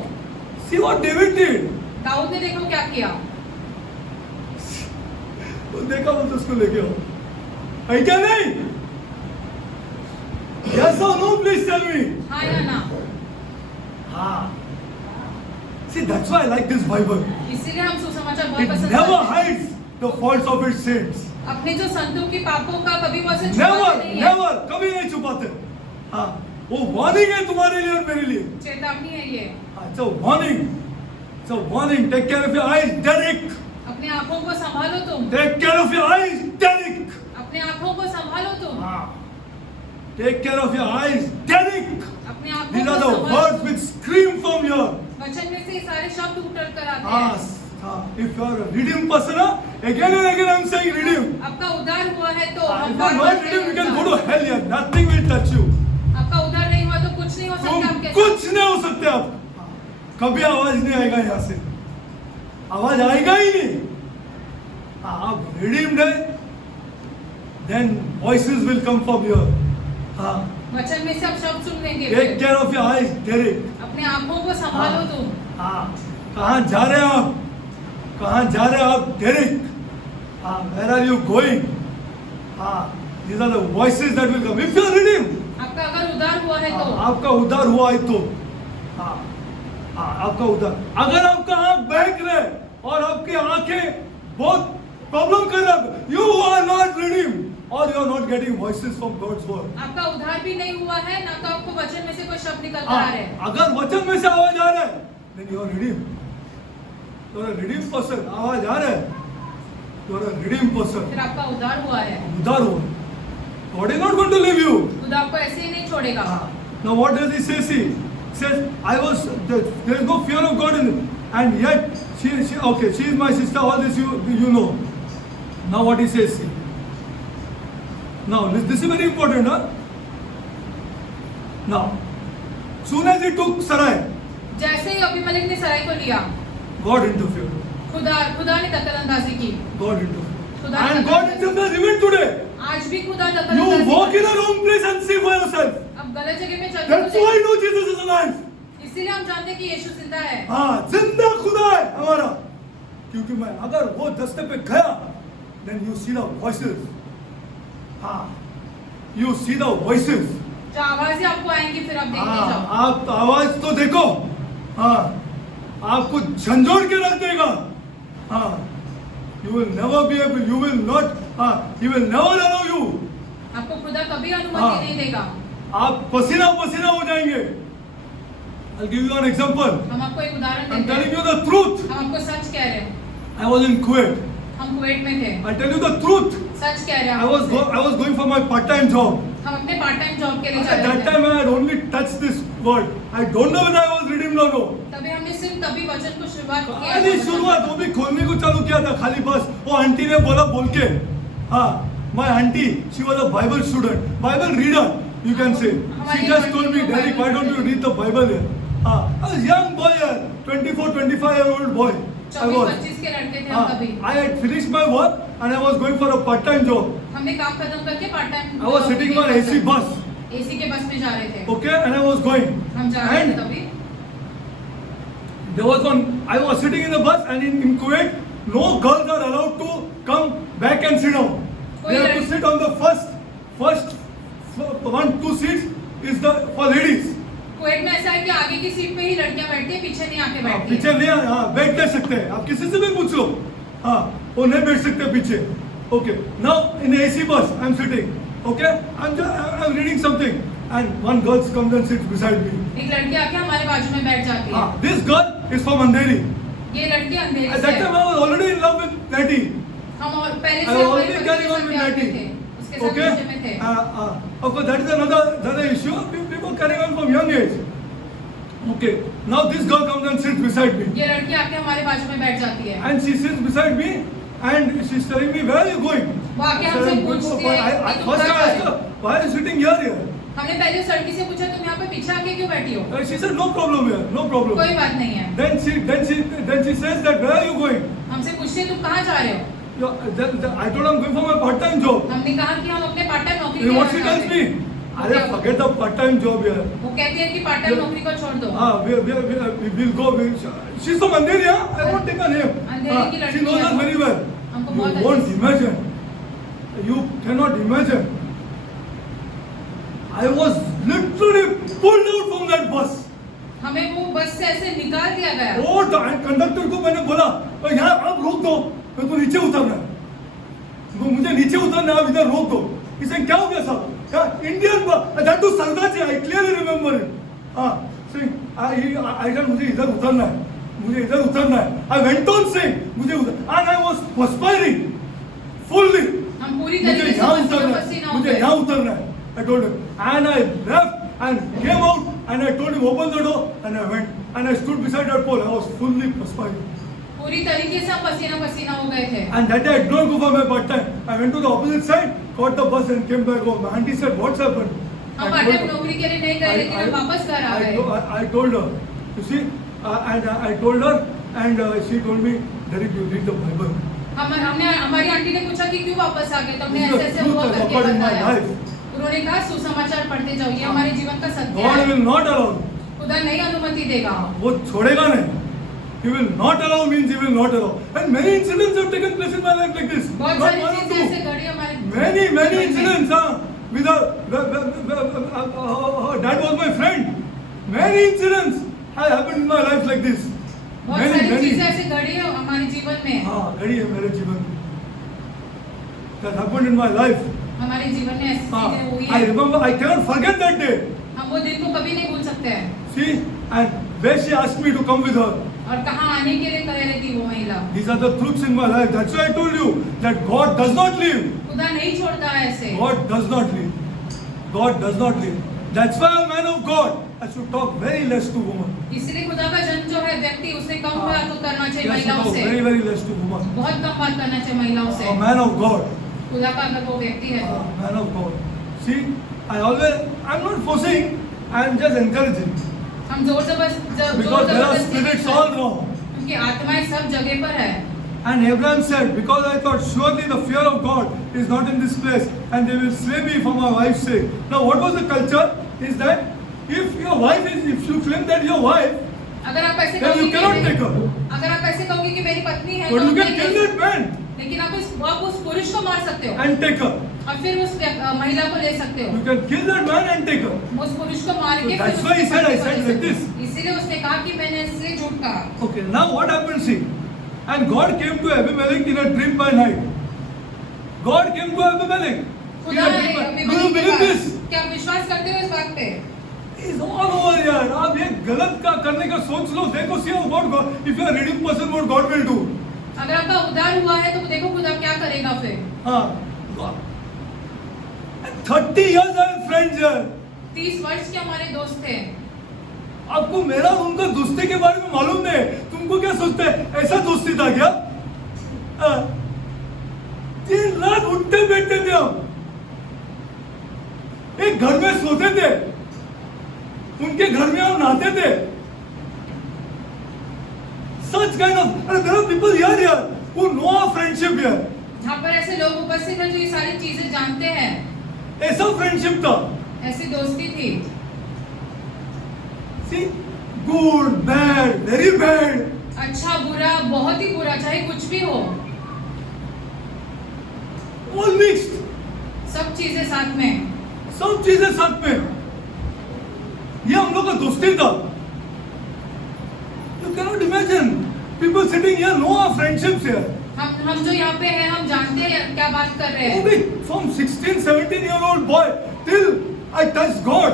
See what David did. Dawood ने देखो क्या किया, तो देखा बोलते उसको लेके आओ, है क्या नहीं? Yes or no? Please tell me. हाँ या ना। हाँ. See, that's why I like this Bible. इसीलिए हम सुसमाचार बहुत It पसंद never करते हैं। hides the faults of its saints. अपने जो संतों की पापों का कभी वो ऐसे Never, छुपाते नहीं है। never, कभी नहीं छुपाते. हाँ, वो warning है तुम्हारे लिए और मेरे लिए. चेतावनी है ये। It's a warning. It's a warning. Take care of your eyes, Derek. अपने आँखों को संभालो तुम, Take care of your eyes, Derek. अपने आँखों को संभालो तुम, हाँ. Take care of your eyes, Derek. अपने आँखों These को are the संभालो। words which scream from your. वचन में से ये सारे शब्द उतर कर आते हैं। If you are a redeemed person, again and again I'm saying redeemed. आपका उद्धार हुआ है तो If हम you bar are bar not redeemed, you can go to hell here. Nothing will touch you. आपका उद्धार नहीं हुआ तो कुछ नहीं हो सकता तुम आपके साथ। कुछ नहीं हो सकते आप. कभी आवाज नहीं आएगा यहाँ से. आवाज आएगा ही नहीं. आप redeemed है, then voices will come from your. हाँ. वचन में से आप शब्द सुन लेंगे। Take care of your eyes, Derek. अपने आँखों को संभालो तुम। हाँ. कहाँ जा रहे हैं आप? कहाँ जा रहे हैं आप, डेरिक? हाँ, where are you going? हाँ, These are the voices that will come. If you are redeemed, आपका अगर उद्धार हुआ है तो आपका उद्धार हुआ है तो आपका उद्धार। अगर आपका आंख बहक रहे और आपकी आंखें बहुत प्रॉब्लम कर रहा है, you are not redeemed or you are not getting voices from God's word. आपका उद्धार भी नहीं हुआ है, ना तो आपको वचन में से कोई शब्द निकल कर आ रहे हैं। अगर वचन में से आवाज आ रहा है, then you are redeemed. You are a redeemed person. आवाज आ रहा है, you are a redeemed person. फिर आपका उद्धार हुआ है। उद्धार हुआ। God is not going to leave you. खुदा आपको ऐसे ही नहीं छोड़ेगा। Now what does he say? He says, there is no fear of God in it. And yet, she is my sister, all this you know. Now what he says? Now, this is very important, huh? Now, soon as he took Sarai, जैसे ही अबीमेलेक ने सराय को लिया, God interfered. खुदा ने दखलंदाजी की। God interfered. खुदा ने And God interferes even today. आज भी खुदा You दखलंदाजी walk in करता a wrong place and see for yourself. है। अब गलत जगह में चलते That's why I know Jesus is alive. इसीलिए हम जानते हैं कि यीशु जिंदा है। हाँ, जिंदा खुदा है हमारा। क्योंकि मैं अगर वो दस्ते पे गया, then you see the voices. हाँ, you see the voices. जो आवाजें आपको आएंगी फिर आप देखते हाँ, जाओ। आप आवाज तो देखो। हाँ, आपको झंझोड़ के रख देगा। हाँ, you will never be able, you will not, हाँ, he will never allow you. आपको खुदा कभी अनुमति हाँ। नहीं देगा। आप पसीना पसीना हो जाएंगे। I'll give you an example. हम आपको एक उदाहरण I'm देते telling हैं। you the truth. हम आपको सच कह रहे हैं। I was in Kuwait. हम कुवैत में थे। I tell you the truth. सच कह रहे हैं। I was going for my part-time job. हम अपने पार्ट टाइम जॉब के लिए जा At that रहे थे। time I had only touched this word. I don't know whether I was redeemed or no. तभी हमने सिर्फ तभी वचन को शुरुआत किया। अरे शुरुआत वो भी खोलने को चालू किया था खाली बस वो आंटी ने बोला बोल के हाँ my auntie she was a Bible student Bible reader you can say she just told me Derek why don't you read the Bible here हाँ I was young boy 24-25-year-old boy I was 24-25 के लड़के थे हम तभी। I had finished my work and I was going for a part-time job. हमने काम खत्म करके part time I was sitting on AC bus. AC के बस में जा रहे थे। Okay, and I was going. हम जा रहे थे And तभी। there was one. I was sitting in the bus, and in Kuwait, no girls are allowed to come back and sit down. They have to sit on the first 1-2 seats is the for ladies. Kuwait में ऐसा है कि आगे की सीट पे ही लड़कियां बैठती हैं, पीछे नहीं आके बैठती पीछे नहीं हाँ बैठ नहीं सकते आप किसी से भी पूछ लो हाँ वो नहीं बैठ सकते पीछे okay now in AC bus I am sitting okay I am reading something and one girl comes and sits beside me एक लड़की आके हमारे बाजू में बैठ जाती है। This girl is from Andheri ये लड़की अंधेरी एट से that time I was already in love with Natty हम और पहले I से was हमारे already पति carrying के on साथ with प्यार में Natty. थे, उसके साथ Okay. रिश्ते में थे। Of course, that is another issue. People carrying on from young age. Okay. Now this girl comes and sits beside me, ये लड़की आके हमारे बाजू में बैठ जाती है। and she sits beside me, and she's telling me, "Where are you going?" वो आके I said, हमसे "I'm going पूछती for- है I कि तुम first I कहाँ asked जा her, "Why are you sitting here?" हमने पहले उस लड़की से पूछा तुम यहाँ पे पीछे आके क्यों बैठी हो? She said, "No problem here, no problem." कोई बात नहीं है। Then she says that, "Where are you going?" हमसे पूछती है तुम कहाँ जा रहे हो? I told her I'm going for my part-time job. हमने कहा कि हम अपने पार्ट टाइम नौकरी You know what के she लिए tells जाते me? हैं। अरे forget the part-time job here. वो कहती है कि पार्ट टाइम नौकरी को छोड़ दो। We'll go. She's from Andheri, huh? I won't take her name. अंधेरी की She लड़की knows है us वो। very well. हमको You बहुत won't अच्छे से- imagine. You cannot imagine. I was literally pulled out from that bus. हमें वो बस से ऐसे निकाल दिया गया। और कंडक्टर को मैंने बोला, यहाँ आप रोक दो, मेरे को नीचे उतरना है। मुझे नीचे उतरना है, आप इधर रोक दो। इसे क्या हो गया साहब? Indian that was Sardar I clearly remember it. हाँ, saying I said मुझे इधर उतरना है, मुझे इधर उतरना है. I went on saying मुझे उधर, and I was perspiring fully. हम पूरी मुझे तरीके से यहाँ पसीना उतरना पसीना है, हो मुझे गए। यहाँ उतरना है. I told him, and I left and came out and I told him open the door and I went and I stood beside that pole. I was fully perspiring. पूरी तरीके से हम पसीना पसीना हो गए थे। And that day I don't go for my part time. I went to the opposite side, caught the bus and came back home. My auntie said, "What's happened?" हम I part told time her- नौकरी के लिए नहीं गए लेकिन हम वापस घर आ गए। I told her, you see, and I told her, and she told me, Derek, you read the Bible. हमने हमारी आंटी ने पूछा कि क्यों वापस आ गए? तुमने This is ऐसे the ऐसे हुआ truth that करके occurred in my बताया। life. उन्होंने कहा सुसमाचार पढ़ते जाओ, ये हमारे जीवन का सत्य God है। will not allow. खुदा नहीं अनुमति देगा। वो छोड़ेगा नहीं. He will not allow means he will not allow. And many incidents have taken place in my life like this. बहुत Not सारी one or चीजें two. ऐसे घड़ी हमारे Many जीवन में। incidents, with her dad was my friend. Many incidents have happened in my life like this. बहुत सारी चीजें ऐसे घड़ी है हमारे जीवन में। हाँ, घड़ी है मेरे जीवन में. That happened in my life. हमारे जीवन में ऐसी चीजें हुई I है। remember, I cannot forget that day. हम वो दिन को कभी नहीं भूल सकते हैं। See, and where she asked me to come with her. और कहाँ आने के लिए कह रही थी वो महिला। These are the truths in my life. That's why I told you that God does not leave. खुदा नहीं छोड़ता है ऐसे। God does not leave. God does not leave. That's why a man of God has to talk very less to women. इसलिए खुदा का जन जो है व्यक्ति उसे कम बात तो करना चाहिए He has to महिलाओं talk से। very, very less to women. बहुत कम बात करना चाहिए महिलाओं से। A man of God. खुदा का अगर वो व्यक्ति है तो। A man of God. See, I'm not forcing. I'm just encouraging. हम जोर जबरदस्ती Because there are spirits all around. क्योंकि आत्माएं सब जगह पर है। And Abraham said, because I thought surely the fear of God is not in this place, and they will slay me for my wife's sake. Now, what was the culture? Is that if you claim that your wife, अगर आप ऐसे then you कहोगे cannot take कि her. अगर आप ऐसे कहोगे कि मेरी पत्नी है But तो you मैं can kill that man लेकिन आप उस पुरुष को मार सकते हो and take her. और फिर उस महिला को ले सकते हो। You can kill that man and take her. उस पुरुष को मार के So that's फिर why he उसकी said, I पत्नी को said ले like सकते this. हो। इसीलिए उसने कहा कि मैंने इससे झूठ कहा। Okay, now what happened? See, and God came to Abimelech in a dream by night. God came to Abimelech in खुदा a ने dream. अभी Do you believe this? क्या आप विश्वास करते हो इस बात पे? It's all over यार. आप ये गलत का करने का सोच लो. देखो see how God, if you are a reading person, what God will do. अगर आपका उद्धार हुआ है तो देखो खुदा क्या करेगा फिर। हाँ. 30 years I have friends here. 30 वर्ष के हमारे दोस्त थे। आपको मेरा उनका दोस्ती के बारे में मालूम नहीं. तुमको क्या सोचते हैं? ऐसा दोस्ती था क्या? 3 लाख उठते बैठते थे हम. एक घर में सोते थे. उनके घर में हम नहाते थे. Such kind of, there are people here who know our friendship here. यहाँ पर ऐसे लोग उपस्थित हैं जो ये सारी चीजें जानते हैं। ऐसा फ्रेंडशिप था. ऐसी दोस्ती थी। See, good, bad, very bad. अच्छा बुरा बहुत ही बुरा चाहे कुछ भी हो All mixed. सब चीजें साथ में। सब चीजें साथ में. ये हम लोग का दोस्ती था. You cannot imagine people sitting here know our friendships here. हम जो यहाँ पे हैं हम जानते हैं क्या बात कर रहे हैं। Maybe from 16, 17-year-old boy till I touched God.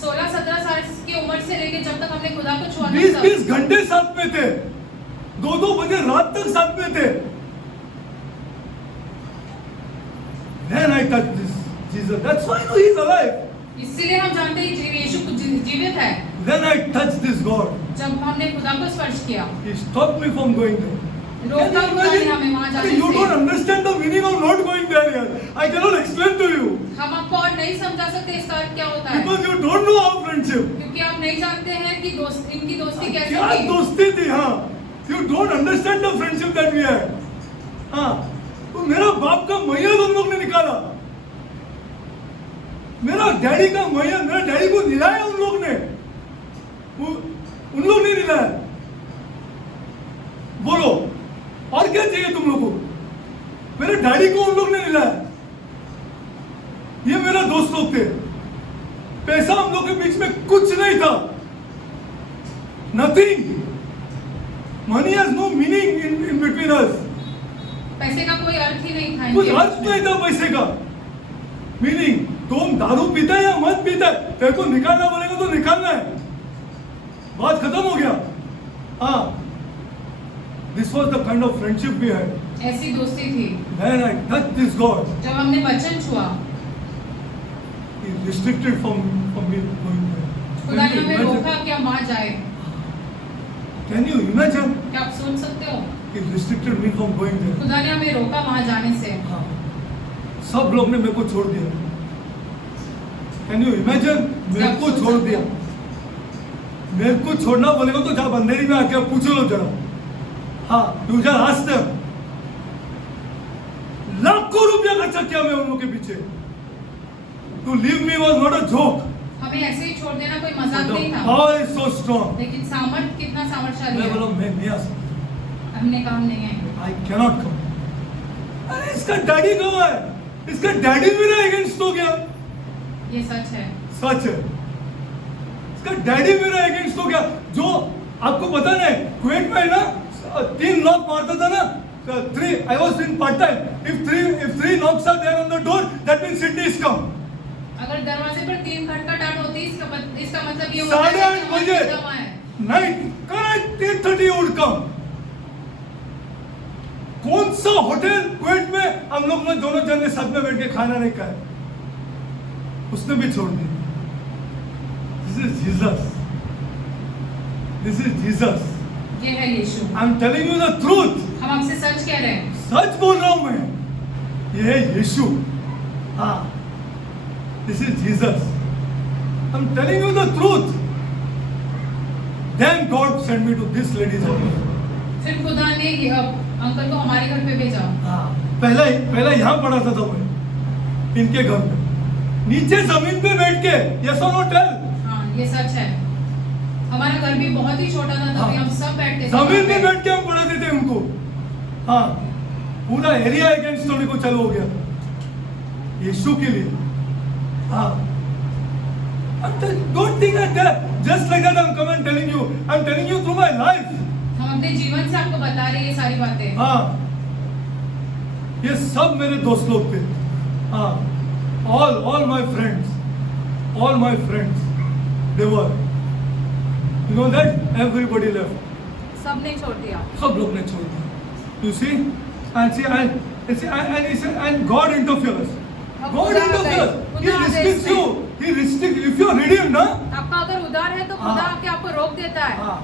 16-17 साल की उम्र से लेके जब तक हमने खुदा को छुआ नहीं 20 घंटे साथ में थे. 2 बजे रात तक साथ में थे. Then I touched this Jesus. That's why I know He's alive. इसीलिए हम जानते हैं यीशु जीवित है। Then I touched this God. जब हमने खुदा को स्पर्श किया He stopped me from going there. रोका खुदा ने हमें वहाँ जाने You don't से। understand the meaning of not going there here. I cannot explain to you. हम आपको और नहीं समझा सकते इसका अर्थ क्या होता है Because you don't know our friendship. क्योंकि आप नहीं जानते हैं कि इनकी दोस्ती कैसी क्या थी। दोस्ती थी. हाँ. You don't understand the friendship that we had. हाँ. तो मेरा बाप का मैयत उन लोग ने निकाला. मेरा डैडी का मैयत, मेरा डैडी को निलाया उन लोग ने. उन लोग ने निलाया. बोलो और क्या चाहिए तुम लोगों को? मेरे डैडी को उन लोग ने निलाया. ये मेरा दोस्त लोग थे. पैसा हम लोग के बीच में कुछ नहीं था. Nothing. Money has no meaning in between us. पैसे का कोई अर्थ ही नहीं था कुछ इनके अर्थ बीच नहीं में। था पैसे का. मीनिंग तुम दारू पीता है या मत पीता है, तेरे को निकालना बोलेगा तो निकालना है. बात खत्म हो गया. हाँ. This was the kind of friendship we had. ऐसी दोस्ती थी। When I touched this God, जब हमने वचन छुआ He restricted from me going there. खुदा ने Can you हमें imagine? रोका कि हम वहाँ जाए। Can you imagine? क्या आप सोच सकते हो? He restricted me from going there. खुदा ने हमें रोका वहाँ जाने से। हाँ. सब लोग ने मेरे को छोड़ दिया. Can you imagine? मेरे आप को सोच छोड़ सकते दिया. हो? मेरे को छोड़ना बोलेगा तो जब अंधेरी में आके पूछ लो जरा. हाँ. You just ask them. लाखों रुपया खर्चा किया मैं उन लोगों के पीछे. To leave me was not a joke. हमें ऐसे ही छोड़ देना कोई मजाक But नहीं the था, power is so strong. लेकिन सामर्थ कितना सामर्थशाली मैं है। बोला मैं नहीं आ सकता, हमने कहा हम नहीं आएंगे। I cannot come. अरे इसका डैडी कहाँ है? इसका डैडी मेरा अगेंस्ट हो गया। ये सच है। सच है, इसका डैडी मेरा अगेंस्ट हो गया। जो आपको पता नहीं, कुवैत में ना 3 नॉक मारता था ना, 3 I was in part time. If 3 knocks are there on the door, that means Sydney is come. अगर दरवाजे पर 3 खटखटाहट होती इसका मतलब ये होता है 8:30 कि बजे हमारी दवा है। Night correct 8:30 would come. कौन सा होटल कुवैत में हम लोग ने दोनों जन ने साथ में बैठ के खाना नहीं खाया, उसने भी छोड़ दी। This is Jesus, this is Jesus. ये है यीशु। I am telling you the truth. हम आपसे सच कह रहे हैं। सच बोल रहा हूं मैं, ये है यीशु। हाँ, this is Jesus. I am telling you the truth. Then God sent me to this lady's house. फिर खुदा ने ये अंकल को हमारे घर पे भेजा। हाँ, पहला यहाँ पढ़ा था मैं इनके घर में, नीचे जमीन पे बैठ के। यस और नो टेल। हाँ, ये सच है। हमारा घर भी बहुत ही छोटा था, तभी हम सब बैठते थे जमीन पे वहाँ पे। बैठ के हम पढ़ाते थे उनको। हाँ, पूरा एरिया अगेंस्ट होने को चालू हो गया यीशु के लिए। हाँ, don't think that just like that I'm coming and telling you. I'm telling you through my life. हम अपने जीवन से आपको बता रहे हैं ये सारी बातें। हाँ, ये सब मेरे दोस्त लोग थे। हाँ, all my friends, they were. You know that everybody left. सब ने छोड़ दिया। सब लोग ने छोड़ दिया। You see, and God interferes. God interferes. He restricts you. He restricts. If you are redeemed, ना? आपका अगर उदार है तो खुदा हाँ। आके आपको रोक देता है। हाँ,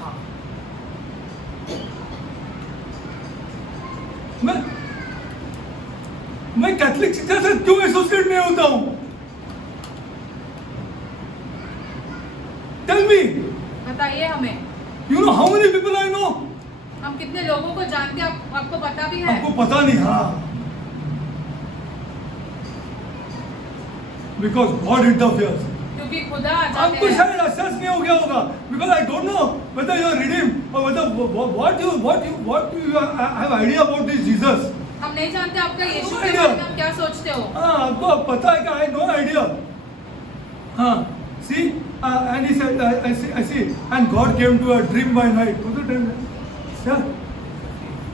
हाँ। मैं कैथलिक शिक्षा से क्यों एसोसिएट नहीं होता हूं? Tell me. बताइए हमें। You know how many people I know? हम कितने लोगों को जानते हैं आपको पता भी है? आपको पता नहीं। हाँ, बिकॉज गॉड इंटरफियर्स। क्योंकि खुदा आ जाते आपको हैं। शायद अहसास नहीं हो गया होगा, because I don't know whether you are redeemed or whether what you have idea about this Jesus. हम नहीं जानते आपका यीशु No के idea. बारे में आप क्या सोचते हो। हाँ, आपको पता है कि I no idea. हाँ, see, and he said, I see, and God came to a dream by night. Was it dream? Yeah.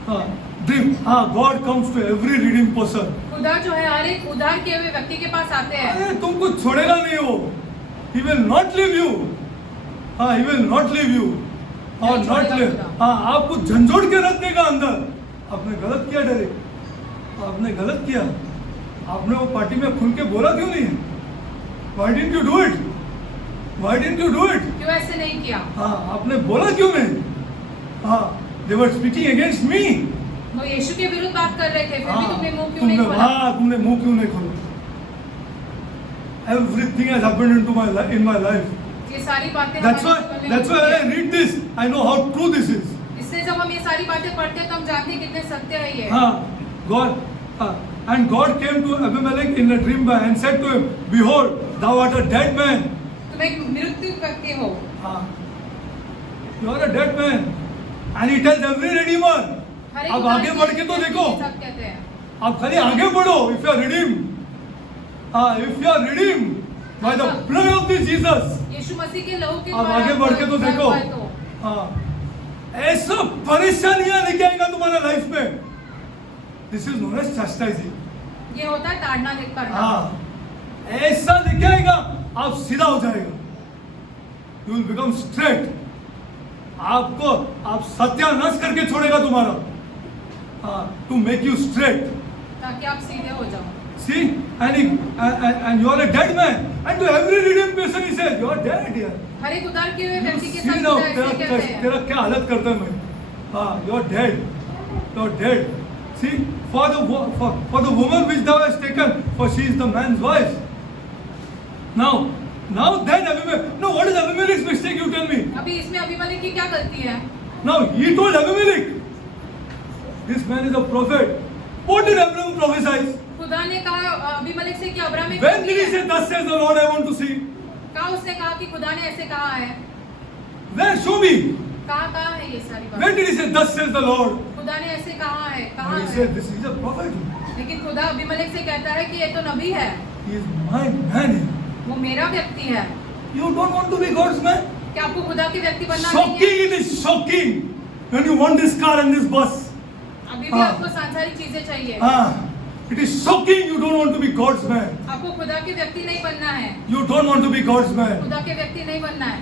हाँ, dream. हाँ, God comes to every redeemed person. खुदा जो है हर एक उधार किए हुए व्यक्ति के पास आते हैं। अरे तुमको छोड़ेगा नहीं वो। He will not leave you. हाँ, he will not leave you. और नहीं not छोड़ेगा leave. खुदा। हाँ, आपको झंझोड़ के रख देगा अंदर। आपने गलत किया डायरेक्ट, आपने गलत किया। आपने वो पार्टी में खुल के बोला क्यों नहीं? Why didn't you do it? Why didn't you do it? क्यों ऐसे नहीं किया? हाँ, आपने बोला क्यों नहीं? हाँ, they were speaking against me. वो यीशु के विरुद्ध बात कर रहे थे, फिर भी हाँ, तुमने मुंह क्यों नहीं खोला? हाँ, तुमने मुंह क्यों नहीं खोला? Everything has happened in my life. ये सारी बातें That's हमारे why जीवन में when होती I हैं। read this, I know how true this is. इसलिए जब हम ये सारी बातें पढ़ते हैं तो हम जानते हैं कितने सत्य है ये। हाँ, and God came to Abimelech in a dream and said to him, behold, thou art a dead man. तुम एक मृत्यु व्यक्ति हो। हाँ, you are a dead man. And he tells every redeemer. हर एक अब उदार आगे किए बढ़ के तो हुए देखो, व्यक्ति के साथ कहते हैं। आप खाली आगे बढ़ो. If you are redeemed, if you are redeemed by the blood of this Jesus, यीशु मसीह के लहू के आप द्वारा आगे बढ़ के तो उद्धार देखो। हुआ है तो। हाँ, ऐसा परेशानियां लेके आएगा तुम्हारा लाइफ में। This is known as chastising. ये होता है ताड़ना करना। हाँ, ऐसा लेके आएगा, आप सीधा हो जाएगा। You will become straight. आपको आप सत्यानाश करके छोड़ेगा तुम्हारा। हाँ, टू मेक यू स्ट्रेट। ताकि आप सीधे हो जाओ। See, and you are a dead man. And to every redeemed person he says, you are dead here. हर एक उधार किए हुए You व्यक्ति के see साथ now, खुदा ऐसे कहते हैं। तेरा क्या हालत करता है मैं? हाँ, you are dead. You are dead. See, for the woman which thou hast taken, for she is the man's wife. Now then Abimelech. No, what is Abimelech's mistake? You tell me. अभी इसमें अबीमेलेक की क्या गलती है? Now he told Abimelech, this man is a prophet. What did Abraham prophesy? खुदा ने कहा अबीमेलेक से कि अब्राहम एक When नबी did he है। say, "Thus says the Lord, I want to see"? कहा उसने कहा कि खुदा ने ऐसे कहा है। Where? Show me. कहा है ये सारी When बात? did he say, "Thus says the Lord"? खुदा ने ऐसे कहा है, कहा And he है। said, "This is a prophet. लेकिन खुदा अबीमेलेक से कहता है कि ये तो नबी है, He is my man." वो मेरा व्यक्ति है। You don't want to be God's man? क्या आपको खुदा के व्यक्ति बनना नहीं है? Shocking! It is shocking when you want this car and this bus. अभी भी हाँ। आपको सांसारिक चीजें चाहिए। It is shocking. You don't want to be God's man. आपको खुदा के व्यक्ति नहीं बनना है, You don't want to be God's man. खुदा के व्यक्ति नहीं बनना है।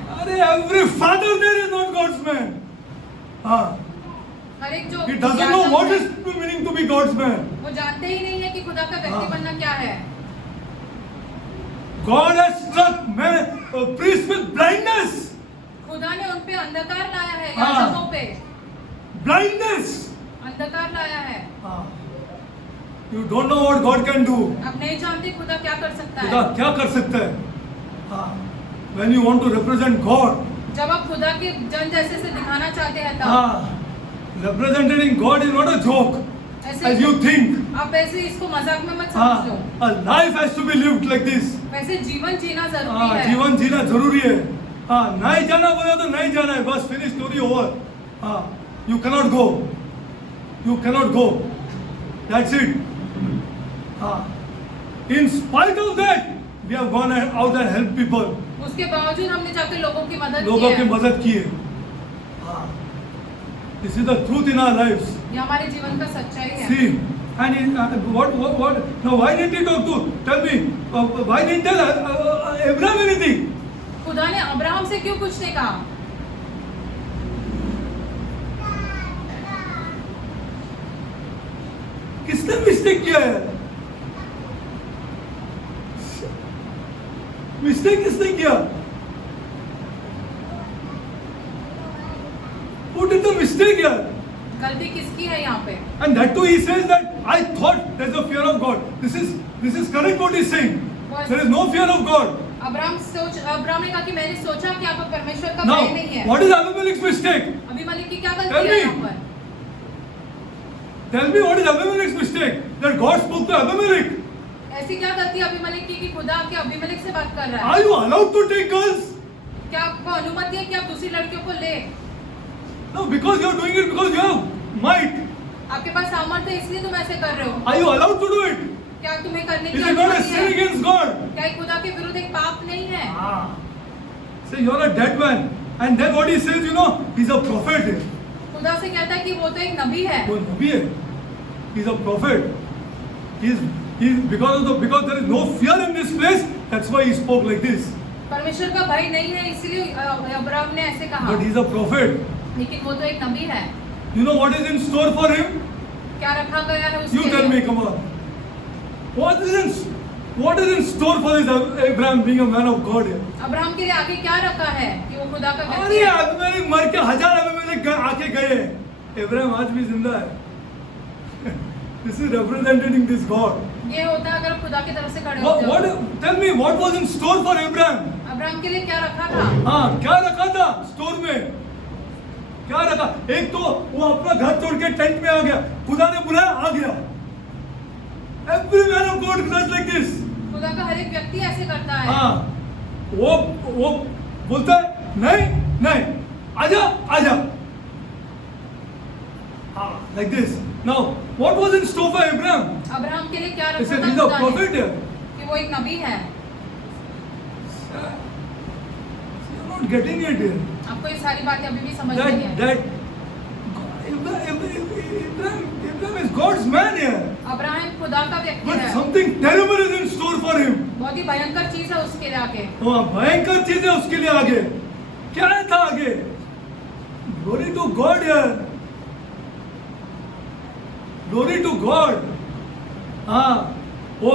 Every father there is not God's man. हर एक जो He doesn't know what is meaning to be God's man. वो जानते ही नहीं है कि खुदा का व्यक्ति हाँ। बनना क्या है। God has struck priests with blindness. खुदा ने उन पे अंधकार लाया है, हाँ। याजकों पे Blindness. अंधकार लाया है। You don't know what God can do. आप नहीं जानते खुदा क्या कर सकता खुदा है। क्या कर सकता है? When you want to represent God, जब आप खुदा के जन जैसे से दिखाना चाहते हैं तब representing God is not a joke, ऐसे as you think. आप ऐसे इसको मजाक में मत समझ लो। A life has to be lived like this. वैसे जीवन जीना जरूरी है। जीवन जीना जरूरी है। नहीं जाना बोले तो नहीं जाना है, बस finish story over. You cannot go. You cannot go. That's it. In spite of that, we have gone out and helped people. उसके बावजूद हमने जाकर लोगों की मदद की लोगों की है। मदद की है। This is the truth in our lives. ये हमारे जीवन का सच्चाई है। See, and what? Now, why didn't he talk to? Tell me, why didn't tell Abraham anything? खुदा ने अब्राहम से क्यों कुछ नहीं कहा? किसने मिस्टेक किया है? मिस्टेक किसने किया? Who did the mistake here? गलती किसकी है यहाँ पे? And that too he says that I thought there's a fear of God. This is correct what he's saying. There is no fear of God. Abraham ने कहा कि मैंने सोचा कि आप परमेश्वर का Now, भय नहीं है। what is Abimelech's mistake? Abimelech की क्या Tell गलती है me. यहाँ पर? Tell me what is Abimelech's mistake? That God spoke to Abimelech. ऐसी क्या गलती अबीमेलेक की कि खुदा के अबीमेलेक से बात कर रहा है? Are you allowed to take girls? क्या आपको अनुमति है कि आप दूसरी लड़कियों को ले? No, because you are doing it because you have might. आपके पास सामर्थ्य है इसलिए तुम ऐसे कर रहे हो। Are you allowed to do it? क्या तुम्हें करने की Is it not a अनुमति sin है? against God? क्या ये खुदा के विरुद्ध एक पाप नहीं है? Say you're a dead man. And then what he says, he's a prophet. खुदा से कहता है कि वो तो एक नबी है। वो नबी है. He's a prophet. He's because there is no fear in this place, that's why he spoke like this. परमेश्वर का भय नहीं है इसलिए अब्राहम ने ऐसे कहा। But he's a prophet. लेकिन वो तो एक नबी है। You know what is in store for him? क्या रखा गया है उसके You tell me, लिए? come on. What is in store for this Abraham being a man of God here? Abraham के लिए आगे क्या रखा है कि वो खुदा का व्यक्ति अरे है? अबीमेलेक मर के 1000 अबीमेलेक आके गए। अब्राहम आज भी जिंदा है। This is representing this God. ये होता है अगर आप खुदा की तरफ से खड़े होते हो। Tell me what was in store for Abraham? Abraham के लिए क्या रखा था? क्या रखा था स्टोर में? क्या रखा? एक तो वो अपना घर छोड़ के टेंट में आ गया, खुदा ने बुलाया, आ गया। Every man of God does like this. खुदा का हर एक व्यक्ति ऐसे करता है। वो बोलता है नहीं आजा। Like this. Now, what was in store for Abraham? Abraham के लिए क्या He रखा said था he's a खुदा prophet ने? here. कि वो एक नबी है। You're not getting it here. आपको ये सारी बातें अभी भी समझ नहीं है। Abraham is God's man here. Abraham खुदा का व्यक्ति But है। something terrible is in store for him. बहुत ही भयंकर चीज है उसके लिए आगे। भयंकर चीज है उसके लिए आगे। क्या था आगे? Glory to God here. Glory to God. वो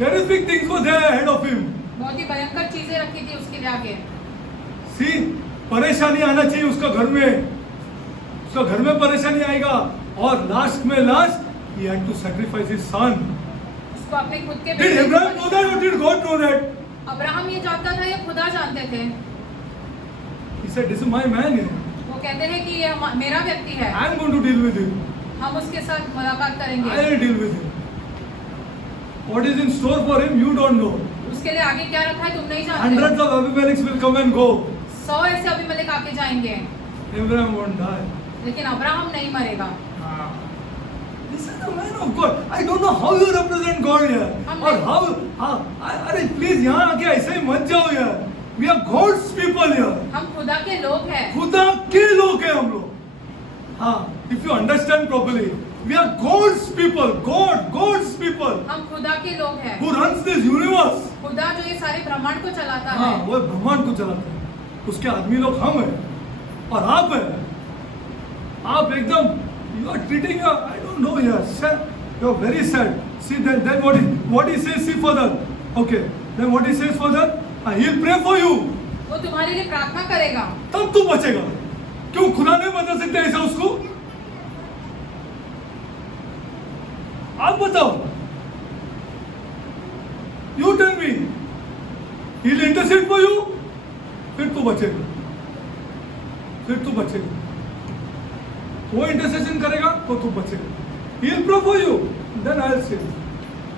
terrific things were there ahead of him. बहुत ही भयंकर चीजें रखी थी उसके लिए आगे। See, परेशानी आना चाहिए उसका घर में। उसका घर में परेशानी आएगा और last he had to sacrifice his son. उसको अपने खुद के Did Abraham know that or did God know that? Abraham ये जानता था या खुदा जानते थे? He said, this is my man here. वो कहते हैं कि ये मेरा व्यक्ति है। I am going to deal with him. हम उसके साथ मुलाकात करेंगे। I will deal with him. What is in store for him, you don't know. उसके लिए आगे क्या रखा है तुम नहीं जानते। Hundreds of Abimelechs will come and go. 100 ऐसे अबीमेलेक आके जाएंगे, Abraham won't die. लेकिन अब्राहम नहीं मरेगा। This is the man of God. I don't know how you represent God here. Or how अरे please यहाँ आके ऐसे ही मत जाओ यार. We are God's people here. हम खुदा के लोग हैं। खुदा के लोग हैं हम लोग. हाँ, if you understand properly, we are God's people. God's people. हम खुदा के लोग हैं। Who runs this universe? खुदा जो ये सारे ब्रह्मांड को चलाता हाँ, है, वो ब्रह्मांड को चलाता है. उसके आदमी लोग हम हैं और आप हैं. आप एकदम you are treating your, I don't know, yeah, sad. You are very sad. See then what he says, see further. Okay, then what he says further? He'll pray for you. वो तुम्हारे लिए प्रार्थना करेगा। तब तू बचेगा. क्यों खुदा नहीं बता सकते ऐसा उसको? आप बताओ. You tell me. He'll intercede for you. फिर तू बचेगा. फिर तू बचेगा. वो इंटरसेशन करेगा तो तू बचेगा. He'll pray for you. Then I'll say.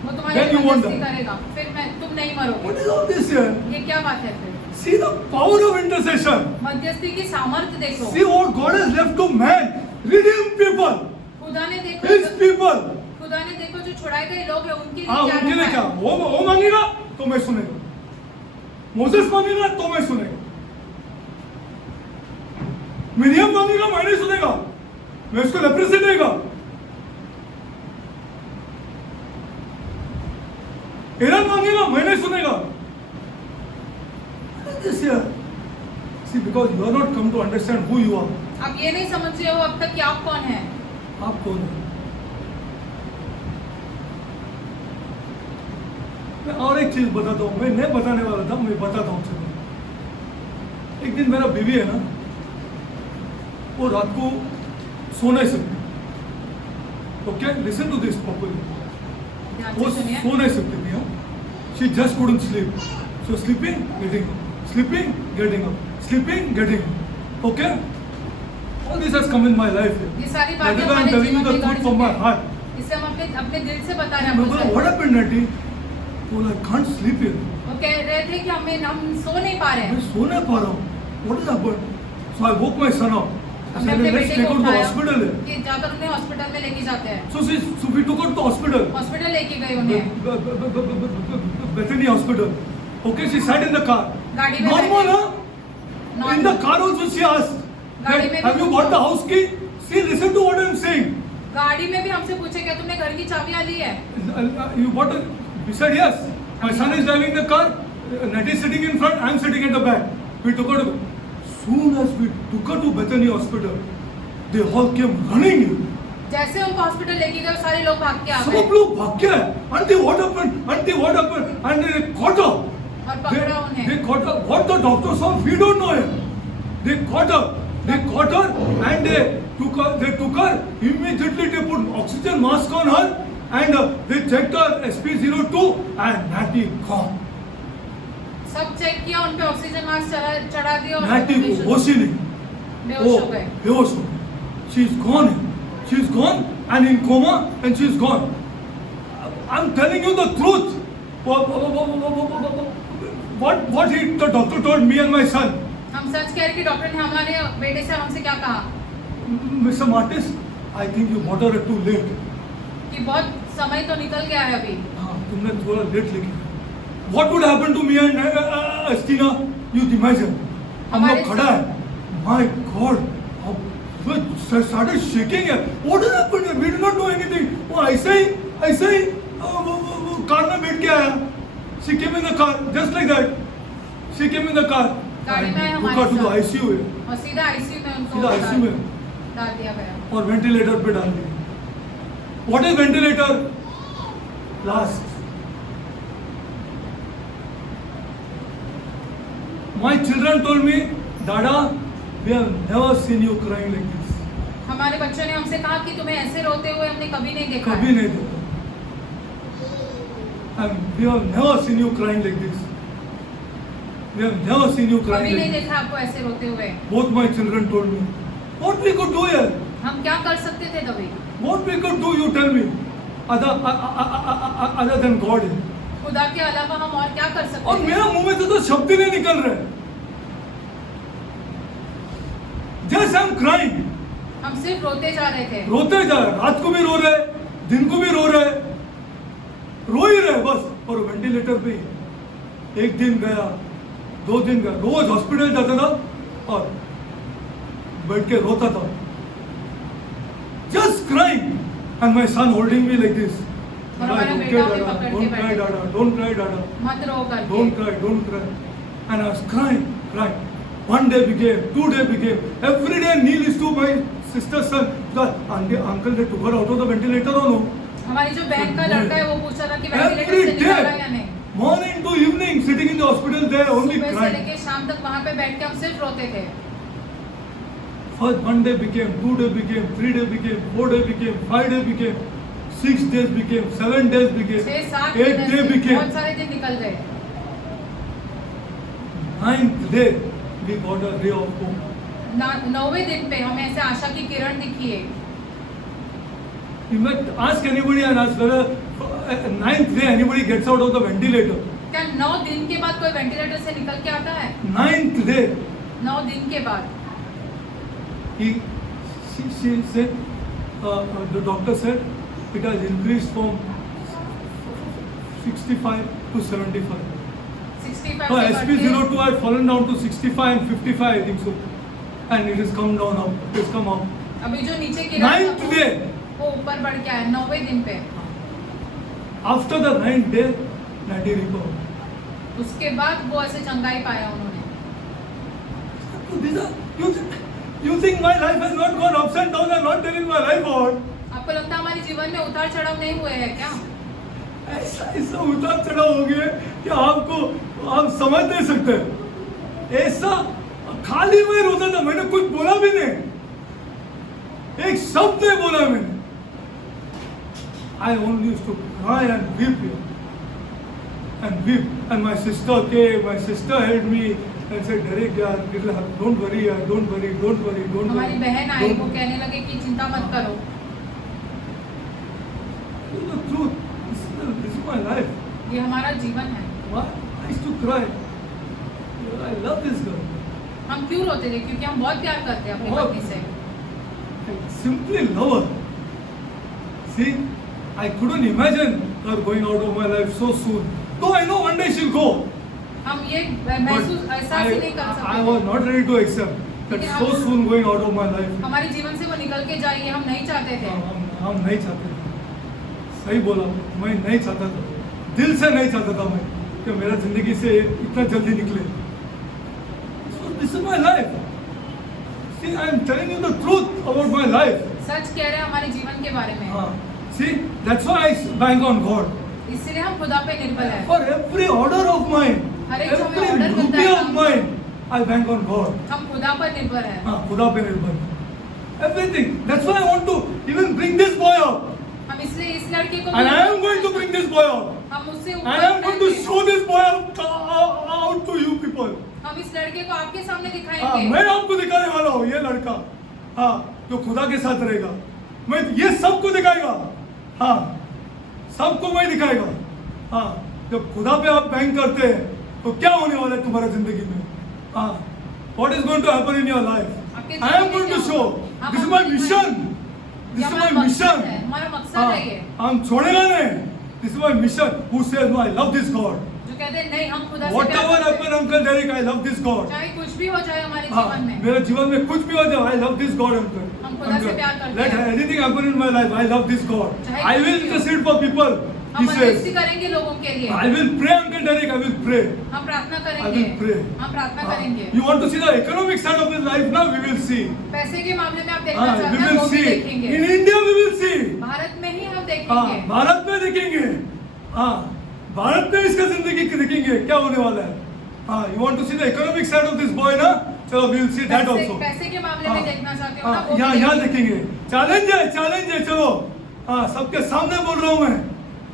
वो तुम्हारे Then you लिए won't मदद die. करेगा, फिर मैं तुम नहीं मरोगे। What is all this here? ये क्या बात है फिर? See the power of intercession. मध्यस्थी की सामर्थ्य देखो। See what God has left to man. Redeem people. खुदा ने देखो, His people. खुदा ने देखो जो छुड़ाए गए लोग हैं उनके हाँ, लिए क्या उनके लिए रखा क्या? है? वो मांगेगा तो मैं सुनेगा. मोसेस मांगेगा तो मैं सुनेगा. मिरियम मांगेगा मैं नहीं सुनेगा. मैं उसको लेप्रेसी देगा. एरन मांगेगा मैं नहीं सुनेगा. This here. See, because you are not come to understand who you are. आप ये नहीं समझ रहे हो अब तक कि आप कौन हैं। आप कौन हो? मैं और एक चीज बताता हूँ. मैं नहीं बताने वाला था, मैं बताता हूँ चलो. एक दिन मेरा बीवी है ना, वो रात को सो नहीं सकती. Okay, listen to this properly. ध्यान वो से सुनिए। सो नहीं सकती थी. She just couldn't sleep. So sleeping getting up, sleeping getting up, sleeping getting up. Okay, all this has come in my life. ये सारी That बातें is why I am हमारे telling you जीवन the में truth from my heart. इसे हम अपने दिल से बता रहे हैं मैं बोला, आपको। what happened, Natty? बोला, I can't sleep here. वो कह रहे थे कि हम सो नहीं पा रहे मैं हैं। सो नहीं पा रहा हूँ. What has happened? So I woke my son up. I हमने said, अपने let's बेटे take को her to उठाया hospital. कि जाकर उन्हें हॉस्पिटल में लेके जाते हैं। So we took her to hospital. Hospital लेके गए उन्हें। Bethany hospital. Okay, she sat in the car. गाड़ी में Normal, बैठी। huh? Normal. In the car also she asked, गाड़ी that, में have भी you got the house key? See, listen to what I am saying. गाड़ी में भी हमसे पूछे क्या तुमने घर की चाबियां ली है? You bought a, we said yes. My son is driving the car. Natty is sitting in front. I am sitting at the back. We took her to. Soon as we took her to Bethany hospital, they all came running. जैसे उनको हॉस्पिटल लेके गए सारे लोग भाग के आ सब गए लोग भाग के आए. Auntie, what happened? Auntie, what happened? And they caught her. और पकड़ा उन्हें। They caught her. What the doctor saw, we don't know it. They caught her. They caught her and they took her. They took her immediately. They put oxygen mask on her and they checked her SP02 and Natty gone. सब चेक किया, उन पे ऑक्सीजन मास्क चढ़ा दिया और Natty को होश ही नहीं. बेहोश हो गए। बेहोश हो गई. She is gone. She is gone and in coma and she is gone. I'm telling you the truth. What the doctor told me and my son. हम सच कह रहे कि डॉक्टर ने हमारे बेटे से हमसे क्या कहा Mr. Martis, I think you bought her too late. कि बहुत समय तो निकल गया है अभी। हाँ, तुमने थोड़ा लेट लिखी. What would happen to me and Estina? You imagine. हम लोग खड़ा है. My God, we started shaking. What has happened? We did not know anything. वो ऐसे ही कार में बैठ के आया. She came in the car just like that. She came in the car. गाड़ी में took हमारे her to the साथ। ICU है. और सीधा आईसीयू में उनको सीधा ICU में. डाल दिया गया। और वेंटिलेटर पे डाल दिया. What is ventilator? Last. My children told me, Dada, we have never seen you crying like this. हमारे बच्चों ने हमसे कहा कि तुम्हें ऐसे रोते हुए हमने कभी नहीं देखा कभी है। नहीं देखा. And we have never seen you crying like this. We have never seen you कभी crying नहीं like this. देखा आपको ऐसे रोते हुए। Both my children told me. What we could do here? हम क्या कर सकते थे तभी? What we could do, you tell me. other than God है? खुदा के अलावा हम और क्या कर सकते और हैं? मेरा मुंह में तो शब्द ही नहीं निकल रहे. Just I'm crying. हम सिर्फ रोते जा रहे थे. रोते जा रहे, रात को भी रो रहे, दिन को भी रो रहे, रो ही रहे बस. और वेंटिलेटर पे एक दिन गया, 2 दिन गया, रोज हॉस्पिटल जाता था और बैठ के रोता था. Just crying, and my son holding me like this. और हमारा Okay, बेटा भी Dada, पकड़ के don't cry, बैठे. Dada, don't cry, Dada. मत रो करके. Don't cry, don't cry. And I was crying, crying. One day became, 2 days became. Every day Neil is to my sister's son. Uncle, they took her out of the ventilator or no? हमारी जो बहन का लड़का है वो पूछ रहा था कि वेंटिलेटर Every से निकल रहा है या day, नहीं. morning to evening, sitting in the hospital there, only सुबह से crying. लेके शाम तक वहाँ पे बैठ के हम सिर्फ रोते थे. First 1 day became, 2 days became, 3 days became, 4 days became, 5 days became, 6 days became, 7 days became, 6-7 8 दिन days ऐसे became. बहुत सारे दिन निकल गए. 9th day, we got a ray of hope. 9वें दिन पे हमें ऐसे आशा की किरण दिखी है. You might ask anybody and ask whether 9th day anybody gets out of the ventilator. क्या 9 दिन के बाद कोई वेंटिलेटर से निकल के आता है? 9th day, 9 दिन के बाद she said, the doctor said it has increased from 65 to 75. 65 No, से बढ़ के SP02 had fallen down to 65 and 55, I think so. And it has come down now. It has come up. अभी जो नीचे गिरा 9th था, day. वो ऊपर बढ़ के आया 9वें दिन पे. After the 9th day, Nadi recovered. उसके बाद वो ऐसे चंगाई पाया उन्होंने. These are, you think my life has not gone ups and downs? I'm not telling my life or आपको लगता है हमारे जीवन में उतार चढ़ाव नहीं हुए हैं क्या? ऐसा ऐसा उतार चढ़ाव हो गया कि आप समझ नहीं सकते. ऐसा खाली में रोता था, मैंने कुछ बोला भी नहीं, एक शब्द नहीं बोला मैंने. I only used to cry and weep and weep. And my sister came, my sister held me and said, Derek, yaar, don't worry, yaar, don't worry, don't worry, don't worry. हमारी बहन आई, वो कहने लगे कि चिंता मत करो. This is the truth. This is my life. ये हमारा जीवन है. Why? I used to cry. I love this girl. हम क्यों रोते थे? क्योंकि हम बहुत प्यार करते हैं अपनी बहुत. पत्नी से. I simply love her. See, I couldn't imagine her going out of my life so soon. Though I know one day she'll go. हम ये महसूस एहसास ही नहीं कर I was सकते. not ready to accept that लेकिन so हम- soon going out of my life. हमारे जीवन से वो निकल के जाइए हम नहीं चाहते थे. हम नहीं चाहते थे. सही बोला, मैं नहीं चाहता था, दिल से नहीं चाहता था मैं कि मेरा जिंदगी से इतना जल्दी निकले. So this is my life. See, I am telling you the truth about my life. सच कह रहे हैं हमारे जीवन के बारे में. See, that's why I bank on God. इसलिए हम खुदा पे निर्भर हैं. For every order of mine, हर एक जो हमें every order मिलता rupee है of काम mine, I bank on God. हम खुदा पर निर्भर हैं. हाँ, खुदा पे निर्भर. Everything. That's why I want to even bring this boy out. हम इसलिए इस लड़के को And I am going to bring this boy out. हम उससे And I am going to ऊपर show this boy out to you people. हम इस लड़के को आपके सामने हाँ, दिखाएंगे. मैं आपको दिखाने वाला हूँ ये लड़का, हाँ, जो खुदा के साथ रहेगा. मैं ये सबको दिखाएगा. हाँ, सबको मैं दिखाएगा. हाँ, जब खुदा पे आप बैंक करते हैं तो क्या होने वाला है तुम्हारा जिंदगी में. हाँ, what is going to happen in your life? आपके I am जीवन में going to क्या show. होगा? This is हम my आपको mission. दिखाएंगे. This ये is हमारा my मकसद mission. है, हमारा मकसद हाँ, है ये. हम छोड़ेगा नहीं. This is my mission. Who says no? I love this God. जो कहते हैं नहीं हम खुदा से प्यार Whatever करते happen, हैं. Uncle Derek, I love this God. चाहे कुछ भी हो जाए हमारे हाँ, जीवन में. मेरे जीवन में कुछ भी हो जाए, I love this God, Uncle. हम खुदा से प्यार करते Let हैं. anything happen in my life, I love this God. चाहे I कुछ will भी हो. intercede for people. He हम मदद says, करेंगे लोगों के लिए. I will pray, Uncle Derek, I will pray. हम प्रार्थना I करेंगे. will pray. हम प्रार्थना हाँ, करेंगे. You want to see the economic side of his life now? We will see. पैसे के मामले में आप देखना हाँ, चाहते we हैं will वो भी see. देखेंगे. In India we will see. Bharat में ही हम हाँ, देखेंगे. भारत में देखेंगे. हाँ, भारत में इसका जिंदगी देखेंगे क्या होने वाला है. हाँ, you want to see the economic side of this boy ना? चलो we will see that also. पैसे के मामले में देखना चाहते हो ना हाँ, वो भी यहाँ देखेंगे. देखेंगे. चैलेंज है चलो. हाँ, सबके सामने बोल रहा हूँ मैं.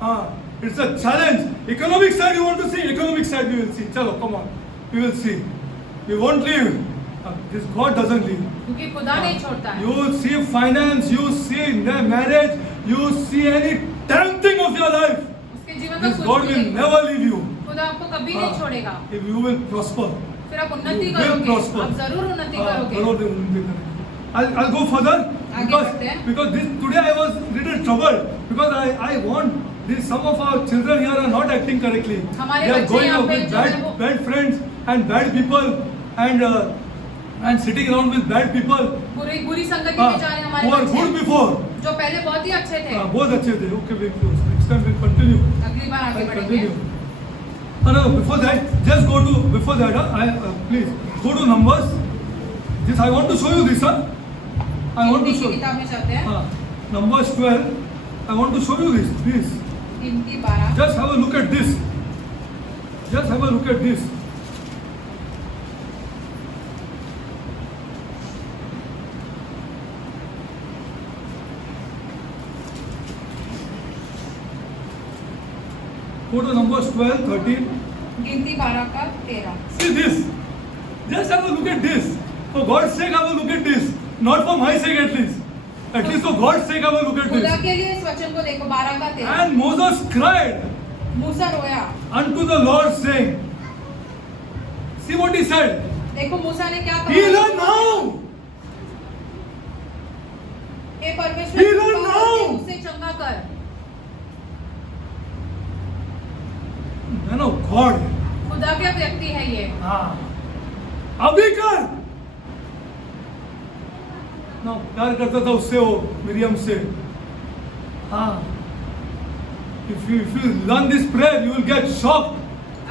हाँ, it's a challenge. Economic side you want to see, economic side we will see. चलो, come on, we will see. We won't leave. This God doesn't leave. क्योंकि खुदा नहीं छोड़ता है. You see finance, you see marriage, you see any damn thing of your life. उसके जीवन का This कुछ God भी will नहीं। never leave you. खुदा आपको कभी नहीं छोड़ेगा। If you will prosper. फिर आप उन्नति You will करोगे, prosper. आप जरूर उन्नति करोगे। करोगे, उन्नति करोगे. I'll go further because this today I was little troubled because I want this, some of our children here are not acting correctly. हमारे They are बच्चे going यहाँ out पे with जो है वो- bad friends and bad people and sitting around with bad people बुरी संगति में जा रहे हैं हमारे who are good बच्चे, before. जो पहले बहुत ही अच्छे थे। बहुत अच्छे थे. Okay, we'll close. Next time we'll continue. अगली बार आगे I'll बढ़ेंगे। continue. No, before that, just go to, before that, please, go to Numbers. This, I want to show you this, sir. I want to गिनती show की you. किताब में जाते हैं। Numbers 12. I want to show you this, please. गिनती 12। Just have a look at this. Just have a look at this. Go to Numbers 12, 13. गिनती 12 का 13। See this. Just have a look at this. For God's sake, have a look at this. Not for my sake, at least. At least for God's sake, have a look at खुदा this. के लिए इस वचन को देखो 12 का 13। And Moses cried मूसा रोया। unto the Lord, saying, see what he said. देखो मूसा ने क्या कहा। Heal her now. हे परमेश्वर, Heal her कृपा now. करके उसे चंगा कर। Man of God. खुदा क्या व्यक्ति है ये। हाँ. अभी कर. ना प्यार करता था उससे, वो मिरियम से. हाँ. If you learn this prayer, you will get shocked.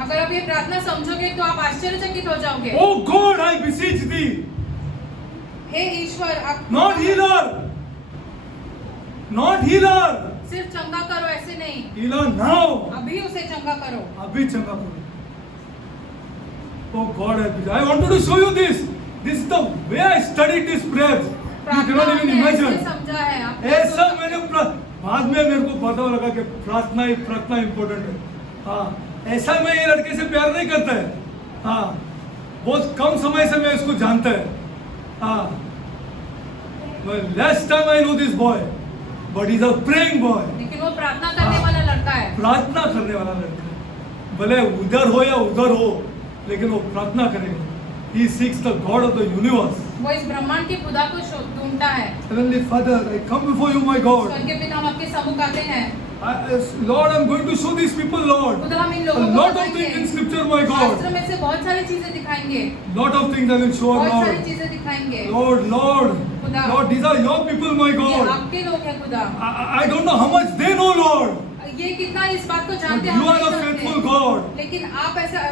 अगर आप ये प्रार्थना समझोगे तो आप आश्चर्यचकित हो जाओगे। Oh God, I beseech thee. हे ईश्वर, आप Not healer. Not healer. सिर्फ चंगा करो, ऐसे नहीं। Healer now. अभी उसे चंगा करो। अभी चंगा करो. Oh God, I wanted to show you this. This is the way I studied this prayer. You cannot even हमने ऐसे imagine. समझा है। आप ऐसा मैंने बाद में मेरे को पता लगा कि प्रार्थना इम्पोर्टेंट है. हाँ, ऐसा मैं ये लड़के से प्यार नहीं करता है. हाँ, बहुत कम समय से मैं इसको जानता है. हाँ, last time I know this boy, but he's a praying boy. लेकिन वो प्रार्थना करने वाला लड़का है। प्रार्थना करने वाला लड़का है. भले उधर हो या उधर हो, लेकिन वो प्रार्थना करेगा. He seeks the God of the universe. वो इस ब्रह्मांड के खुदा को ढूंढता है। Heavenly Father, I come before you, my God. स्वर्गीय पिता, हम आपके सम्मुख आते हैं। Lord, I'm going to show these people, Lord, खुदा, हम इन a लोगों को lot of बताएंगे। things in Scripture, my God. शास्त्र में से बहुत सारी चीजें दिखाएंगे। Lot of things I will show, बहुत सारी Lord. चीजें दिखाएंगे। Lord, खुदा। Lord, these are your people, my ये God. आपके लोग हैं खुदा। I don't know how much they know, Lord, ये कितना इस बात को but जानते हैं you हम are नहीं a जानते। faithful God. लेकिन आप ऐसा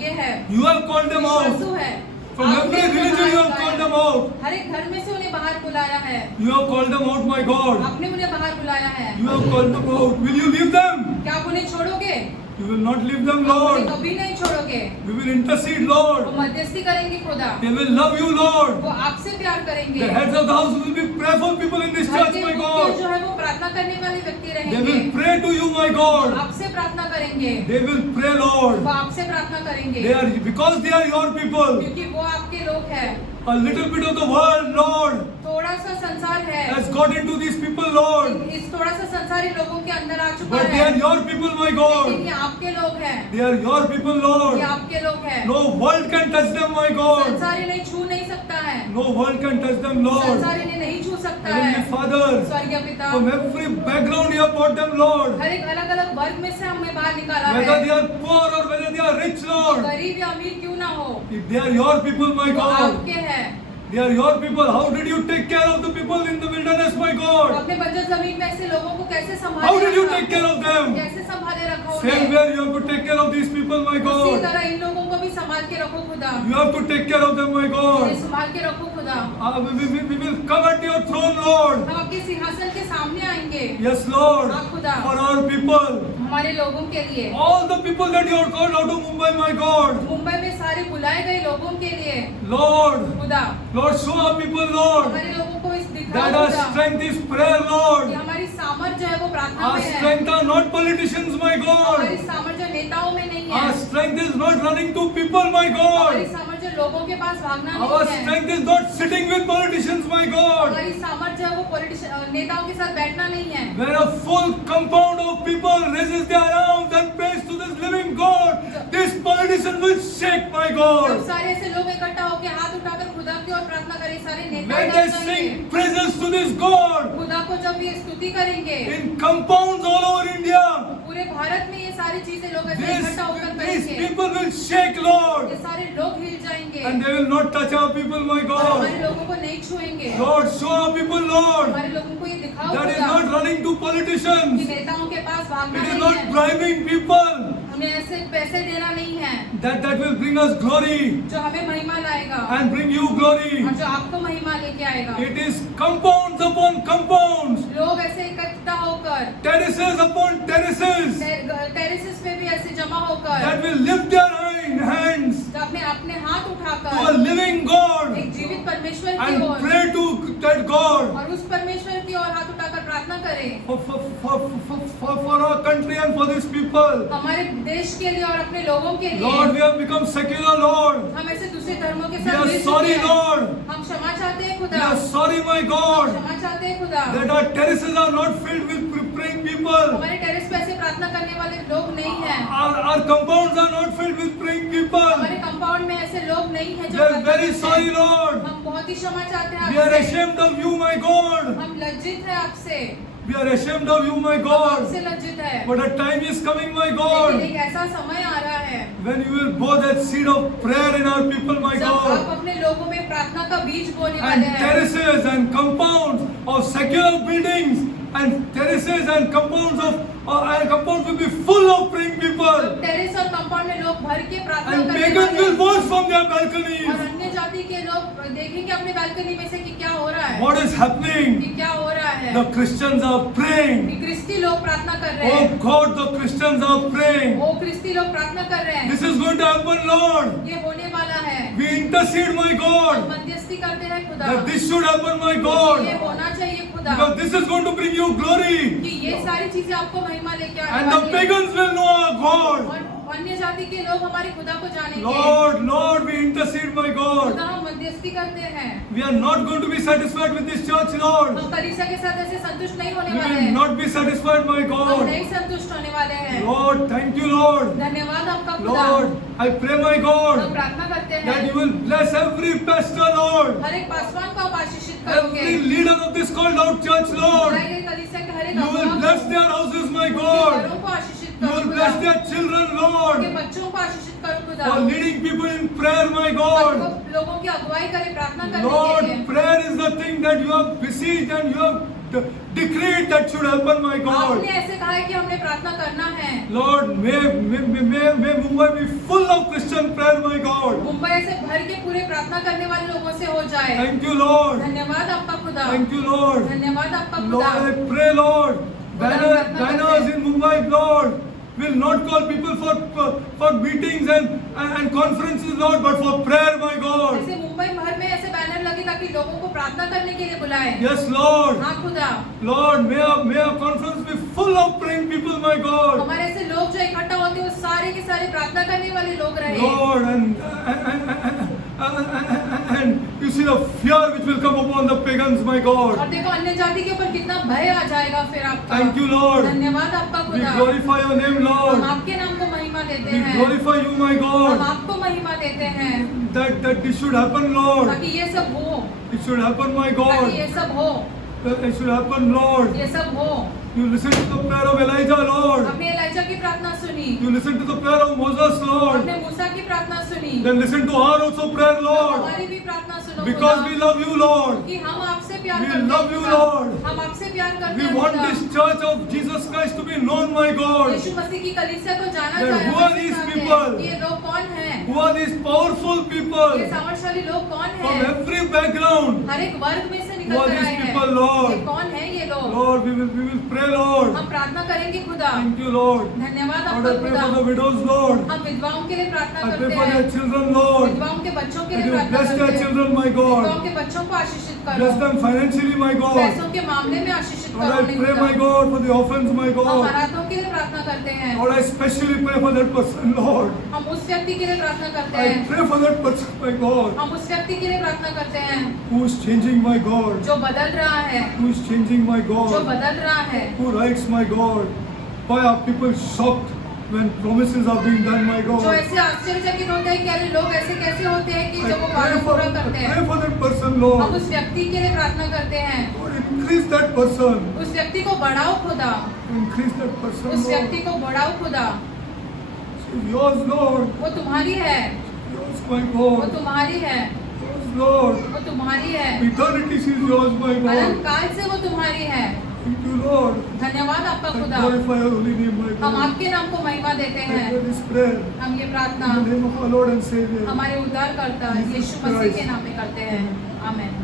ये है You have called them out. विश्वासु है। From आपने every उन्हें religion you बाहर have called बुलाया them है। out. हर एक धर्म में से उन्हें बाहर बुलाया है। You have called them out, my God. आपने उन्हें बाहर बुलाया है। You have called them out. Will you leave them? क्या आप उन्हें छोड़ोगे? You will not leave them, आप उन्हें Lord. कभी नहीं छोड़ोगे। We will intercede, वो Lord. मध्यस्थी करेंगे खुदा। They will love you, Lord. वो आपसे प्यार करेंगे। The heads of the house will be prayerful people in this घर church, के my मुखिया God. जो है वो प्रार्थना करने वाले व्यक्ति They रहेंगे। will pray to you, my God. आपसे प्रार्थना करेंगे। They will pray, Lord. वो आपसे प्रार्थना करेंगे। They are, because they are your people. क्योंकि वो आपके लोग हैं। A little bit of the world, Lord, थोड़ा सा संसार है। has got into these people, Lord. इस थोड़ा सा संसार इन लोगों के अंदर आ चुका But they है। are your people, my लेकिन God. ये आपके लोग हैं। They are your people, ये Lord. आपके लोग हैं। No world can touch them, my God. संसार इन्हें छू नहीं सकता है। No world can touch them, Lord. संसार इन्हें नहीं छू सकता Heavenly है। Father, स्वर्गीय पिता, from every background you have brought them, Lord. हर एक अलग अलग वर्ग में से हमें बाहर निकाला Whether है। they are poor or whether they are rich, वो Lord. गरीब या अमीर क्यों ना हो, If they are your people, my वो God. आपके हैं। They are your people. How did you take care of the people in the wilderness, my तो God? अपने बंजर जमीन में ऐसे लोगों को कैसे संभाले How did you रखा? take care of them? कैसे संभाले रखा Same उन्हें? way you have to take care of these people, my उसी God. तरह इन लोगों को भी संभाल के रखो खुदा। You have to take care of them, my इन्हें God. संभाल के रखो खुदा। We will come at your throne, Lord. हम आपके सिंहासन के सामने आएंगे। Yes, Lord. हाँ, खुदा। For our people. हमारे लोगों के लिए, All the people that you have called out of Mumbai, my God. Mumbai में सारे बुलाए गए लोगों के लिए Lord. खुदा, Lord, show our people, Lord, हमारे लोगों को इस दिखाओ that our खुदा strength is prayer, कि Lord. हमारी सामर्थ्य है वो प्रार्थना Our में है। strength are not politicians, my हमारी God. सामर्थ्य नेताओं में नहीं है। Our strength is not running to people, my हमारी God. सामर्थ्य लोगों के पास भागना Our नहीं है। strength is not sitting with politicians, my God. हमारी सामर्थ्य है वो नेताओं के साथ बैठना नहीं है। When a full compound of people raises their arms and prays to this living God, this politician will shake, my जब God. सारे ऐसे लोग इकट्ठा होकर हाथ उठाकर खुदा की ओर प्रार्थना करें, सारे नेता When डर they जाएंगे। sing praises to this God खुदा को जब ये स्तुति करेंगे, in compounds all over India, पूरे भारत में ये सारी चीजें लोग ऐसे इकट्ठा होकर these करेंगे, people will shake, ये Lord, सारे लोग हिल जाएंगे and they will not touch our people, my और हमारे God. लोगों को नहीं छुएंगे। Lord, show our people, Lord, हमारे लोगों को ये दिखाओ that is खुदा not running to कि politicians. नेताओं के पास भागना It is नहीं not है, bribing people. उन्हें ऐसे पैसे देना नहीं है That will bring us glory जो हमें महिमा लाएगा and bring you glory. और जो आपको महिमा लेके आएगा। It is compounds upon compounds, लोग ऐसे इकट्ठा होकर terraces upon terraces, टेरेसेस पे भी ऐसे जमा होकर that will lift their hands जो अपने अपने हाथ to a उठाकर living God एक जीवित परमेश्वर की and ore pray to that God और उस परमेश्वर की ओर हाथ उठाकर प्रार्थना करें for our country and for these people. हमारे देश के लिए और अपने लोगों के Lord, लिए। we have become secular, Lord. हम ऐसे दूसरे धर्मों के We साथ are मिल sorry, चुके हैं। Lord. हम क्षमा चाहते हैं We खुदा, are sorry, my God, क्षमा चाहते हैं खुदा। that our terraces are not filled with praying people. हमारे टेरेस पे ऐसे प्रार्थना करने वाले लोग नहीं हैं, Our compounds are not filled with praying people. हमारे कंपाउंड में ऐसे लोग नहीं हैं जो We are प्रार्थना very करते हैं। sorry, Lord. हम बहुत ही क्षमा चाहते हैं We are आपसे। ashamed of you, my God. हम लज्जित हैं आपसे, We are ashamed of you, my हम God. आपसे लज्जित है। But a time is coming, my लेकिन God, एक ऐसा समय आ रहा है when you will bow that seed of prayer in our people, my जब आप God. अपने लोगों में प्रार्थना का बीज बोने And वाले हैं। terraces and compounds of secular buildings and terraces and compounds will be full of praying people. Terrace और कंपाउंड में लोग भर के प्रार्थना And करने pagans वाले will हैं। watch from their और balconies. अन्य जाति के लोग देखेंगे अपने बालकनी में से कि क्या हो रहा है, What is happening? कि क्या हो रहा है। The Christians are praying. कि क्रिस्ती लोग प्रार्थना कर रहे Oh हैं, God, the Christians are praying. वो क्रिस्ती लोग प्रार्थना कर रहे हैं। This is going to happen, Lord. ये होने वाला है। We intercede, my हम God, मध्यस्थी करते हैं खुदा, that this should happen, my ये God, होना चाहिए खुदा, because this is going to bring you glory. कि ये सारी चीजें आपको महिमा लेके आने And the वाली है। pagans will know our God. और अन्य जाति के लोग हमारे खुदा को जानेंगे। Lord, Lord, we intercede, my God. खुदा हम मध्यस्थी करते हैं। We are not going to be satisfied with this church, Lord. हम कलीसिया के साथ ऐसे संतुष्ट नहीं होने We वाले will हैं। not be satisfied, my हम God. नहीं संतुष्ट होने वाले हैं। Lord, thank you, Lord. धन्यवाद आपका खुदा। Lord, I pray, my हम God, प्रार्थना करते that हैं you will bless every pastor, Lord, हर एक पासवान को आप आशीषित करोगे। every leader of this called out church, Lord. बुलाई गई कलीसिया के हर एक You will अगुवा bless को, their houses, my उनके God. घरों को आशीषित You करो will खुदा। bless their children, उनके Lord, बच्चों को आशीषित करो खुदा। for leading people in prayer, my God. सबको लोगों की अगुवाई करे प्रार्थना करने के Lord, लिए। prayer is the thing that you have beseeched and you have decreed that should happen, my God. आपने ऐसे कहा है कि हमने प्रार्थना करना है। Lord, may Mumbai be full of Christian prayer, my God. Mumbai ऐसे भर के पूरे प्रार्थना करने वाले लोगों से हो जाए। Thank you, Lord. धन्यवाद आपका खुदा। Thank you, Lord. धन्यवाद आपका Lord, खुदा। I pray, Lord, banners in Mumbai, Lord, will not call people for meetings and conferences, Lord, but for prayer, my God. ऐसे मुंबई भर में ऐसे बैनर लगे ताकि लोगों को प्रार्थना करने के लिए बुलाए। Yes, Lord. हाँ खुदा, Lord, may our conference be full of praying people, my God. हमारे ऐसे लोग जो इकट्ठा होते हैं वो सारे के सारे प्रार्थना करने वाले लोग रहे। Lord, and you see the fear which will come upon the pagans, my और God. देखो अन्य जाति के ऊपर कितना भय आ जाएगा फिर आपका। Thank you, Lord. धन्यवाद आपका We खुदा। glorify your name, हम Lord. आपके नाम को महिमा देते We हैं। glorify you, my हम God. आपको महिमा देते हैं That this should happen, Lord. ताकि ये सब हो, It should happen, my ताकि God. ये सब हो, It should happen, Lord. ये सब हो। You listen to the prayer of Elijah, Lord. हमने एलाइजा की प्रार्थना सुनी, You listen to the prayer of Moses, Lord. हमने मूसा की प्रार्थना सुनी। Then listen to our also prayer, Lord. हमारी भी प्रार्थना सुनो Because खुदा, we love you, Lord. कि हम आपसे प्यार We करते हैं love you, खुदा। Lord. हम आपसे प्यार करते We हैं want खुदा। this church of Jesus Christ to be known, my God. यीशु मसीह की कलीसिया को जाना Then चाहे who are these चाहते हैं people? कि ये लोग कौन हैं, Who are these powerful people ये सामर्थशाली लोग कौन from हैं, every background? हर एक वर्ग में से Who निकल are कर these आए हैं। people, Lord? ये कौन है ये लोग? Lord, we will pray, Lord. हम प्रार्थना करेंगे खुदा। Thank you, Lord. धन्यवाद Lord, आपका I pray खुदा। for the widows, Lord. हम विधवाओं के लिए प्रार्थना I pray करते for their हैं। children, Lord. विधवाओं के बच्चों के That लिए you प्रार्थना bless करते their हैं। children, my विधवाओं God. के बच्चों को आशीषित करो। Bless them financially, my God. पैसों के मामले में आशीषित Lord, करो I उन्हें pray, खुदा। my God, for the orphans, my हम God. अनाथों के लिए प्रार्थना करते हैं। Lord, I especially pray for that person, Lord. हम उस व्यक्ति के लिए प्रार्थना करते I हैं। pray for that person, my God, हम उस व्यक्ति के लिए प्रार्थना करते हैं who is changing, my God. जो बदल रहा है, Who is changing, my जो God. बदल रहा है। Who writes, my God. Why are people shocked when promises are being done, my जो God? ऐसे आश्चर्यचकित होते हैं कि अरे लोग ऐसे कैसे होते हैं कि I जब वो pray वादा for, पूरा I करते pray हैं। for that person, हम Lord. उस व्यक्ति के लिए प्रार्थना करते हैं। Lord, increase that person. उस व्यक्ति को बढ़ाओ खुदा। Increase that person, उस Lord. व्यक्ति को बढ़ाओ खुदा। She is yours, Lord. वो तुम्हारी है, Yours, my वो God. तुम्हारी है, Yours, Lord. वो तुम्हारी है। Eternity, she is yours, my God. अनंत काल से वो तुम्हारी है। Thank you, Lord. धन्यवाद आपका I खुदा। glorify your holy name, my हम God. आपके नाम को महिमा देते I pray हैं। this prayer हम ये प्रार्थना in the name of our Lord and Savior. हमारे उद्धारकर्ता Jesus यीशु मसीह Christ. के नाम में करते हैं। आमीन।